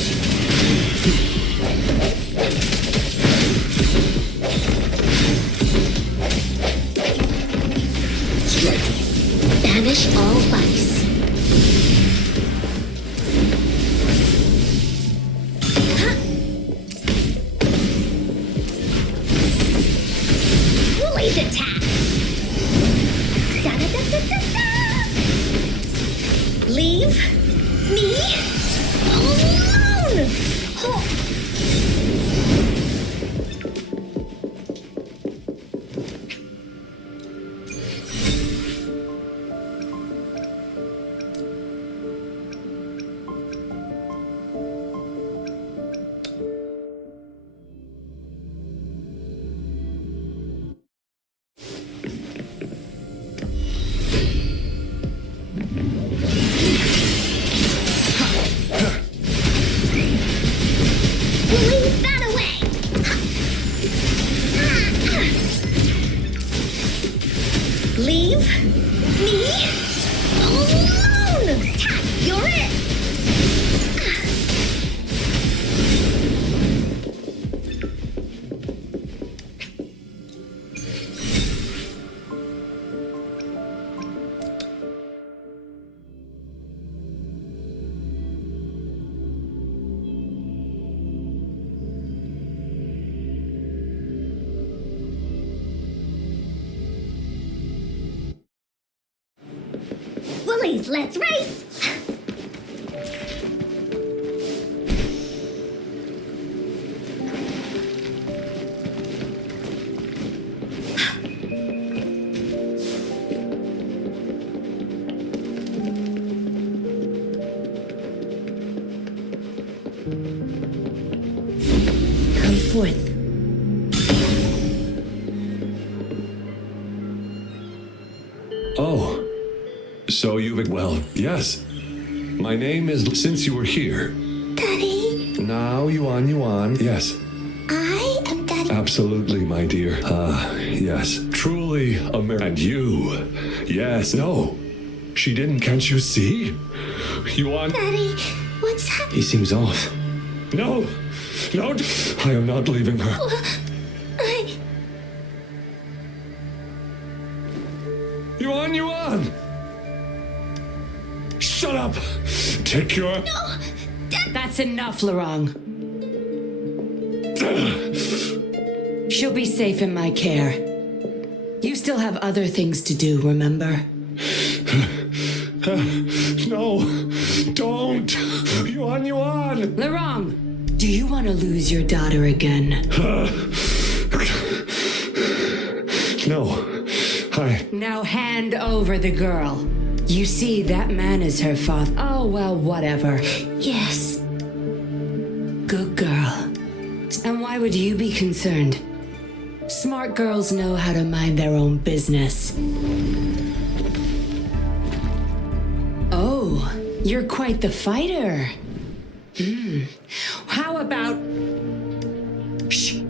Strike. Banish all vice. Woolly's attack. Da-da-da-da-da-da. Leave me alone. Oh. Leave that away! Leave me alone! You're it! Woolies, let's race! Come forth. Oh, so you've... Well, yes. My name is... Since you were here. Daddy, Now, Yuan. Yes. I am Daddy. Absolutely, my dear. Yes. Truly And you. Yes. No. She didn't. Can't you see? Yuan. Daddy, what's happening? He seems off. No. No. I am not leaving her. Yuan. Shut up. Take your... That's enough, Laurent. She'll be safe in my care. You still have other things to do, remember? No. Don't. Yuan. Laurent, do you want to lose your daughter again? No. Now hand over the girl. You see, that man is her father. Oh, well, whatever. Yes. Good girl. And why would you be concerned? Smart girls know how to mind their own business. Oh, you're quite the fighter. How about... Shh,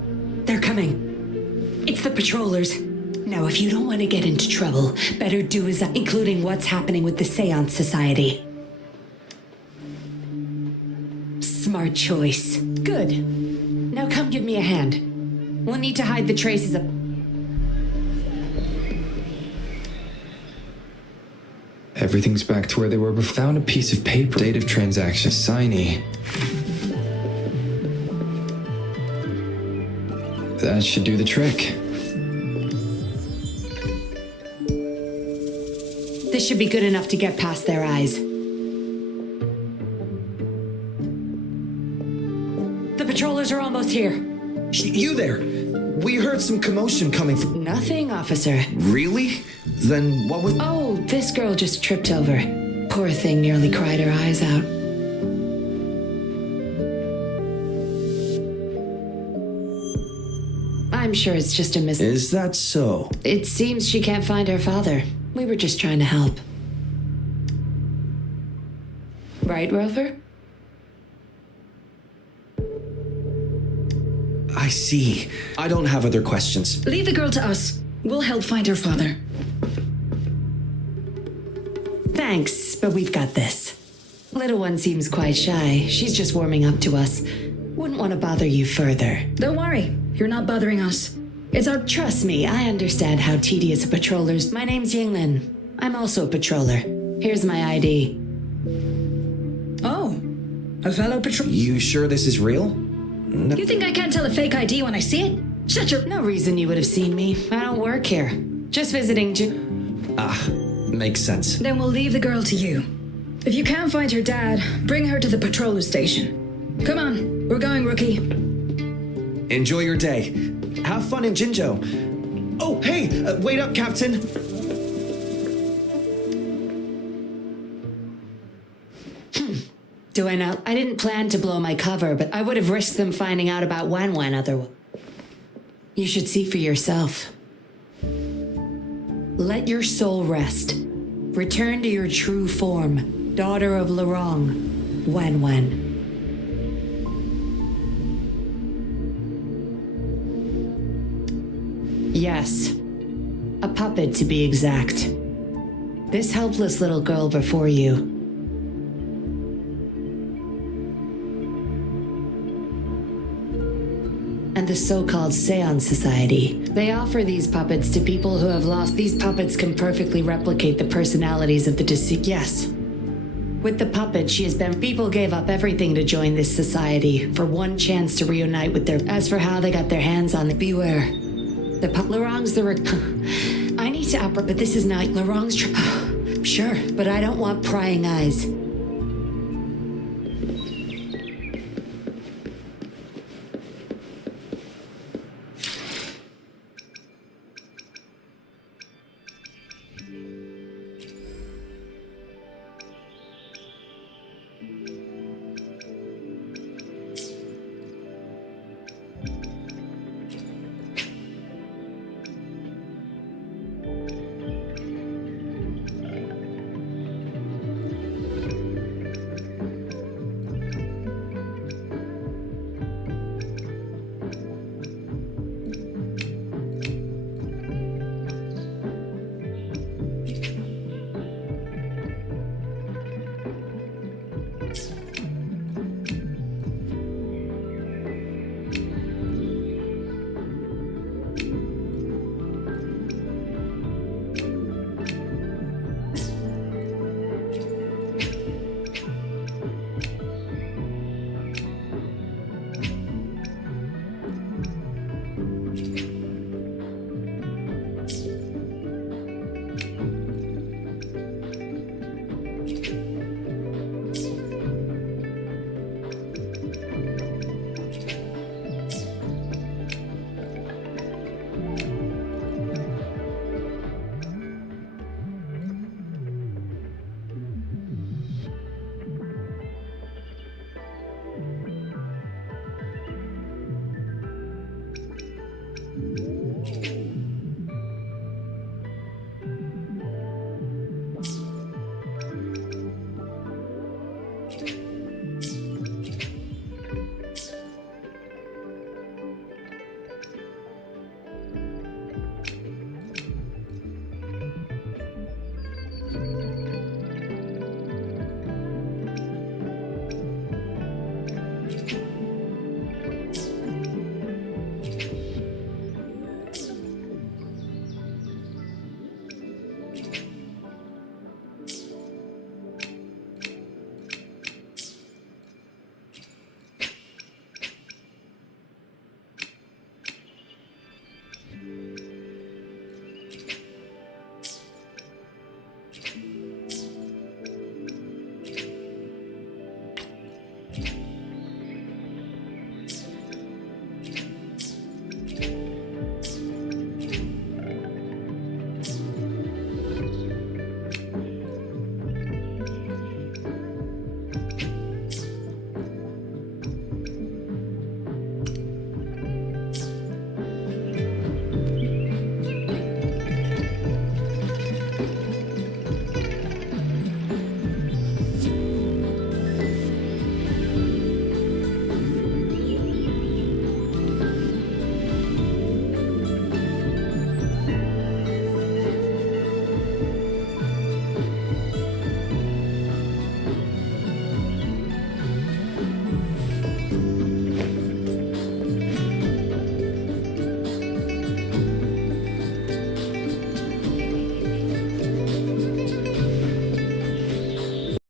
they're coming. It's the patrollers. Now, if you don't want to get into trouble, better do as I... Including what's happening with the Seance Society. Smart choice. Good. Now come give me a hand. We'll need to hide the traces of... Everything's back to where they were before. Found a piece of paper. Date of transaction. Signee. That should do the trick. This should be good enough to get past their eyes. The patrollers are almost here. You there! We heard some commotion coming from... Nothing, officer. Really? Then what was... Oh, this girl just tripped over. Poor thing nearly cried her eyes out. I'm sure it's just a Is that so? It seems she can't find her father. We were just trying to help. Right, Rover? I see. I don't have other questions. Leave the girl to us. We'll help find her father. Thanks, but we've got this. Little one seems quite shy. She's just warming up to us. Wouldn't want to bother you further. Don't worry, you're not bothering us. It's our... Trust me, I understand how tedious a patroller's... My name's Yinglin. I'm also a patroller. Here's my ID. Oh, a fellow patrol... You sure this is real? No. You think I can't tell a fake ID when I see it? Shut your... No reason you would have seen me. I don't work here. Just visiting Makes sense. Then we'll leave the girl to you. If you can't find her dad, bring her to the patroller station. Come on, we're going, rookie. Enjoy your day. Have fun in Jinzhou. Oh, hey, wait up, Captain. Do I know? I didn't plan to blow my cover, but I would have risked them finding out about Wan Wan otherwise. You should see for yourself. Let your soul rest. Return to your true form, daughter of Lorong, Wan Wan. Yes, a puppet to be exact. This helpless little girl before you. And the so-called Seance Society. They offer these puppets to people who have lost. These puppets can perfectly replicate the personalities of the deceased. Yes. With the puppet, she has been... People gave up everything to join this society for one chance to reunite with their... As for how they got their hands on the... Beware. The Lorong's the... I need to operate, but this is not... Lorong's... Sure, but I don't want prying eyes.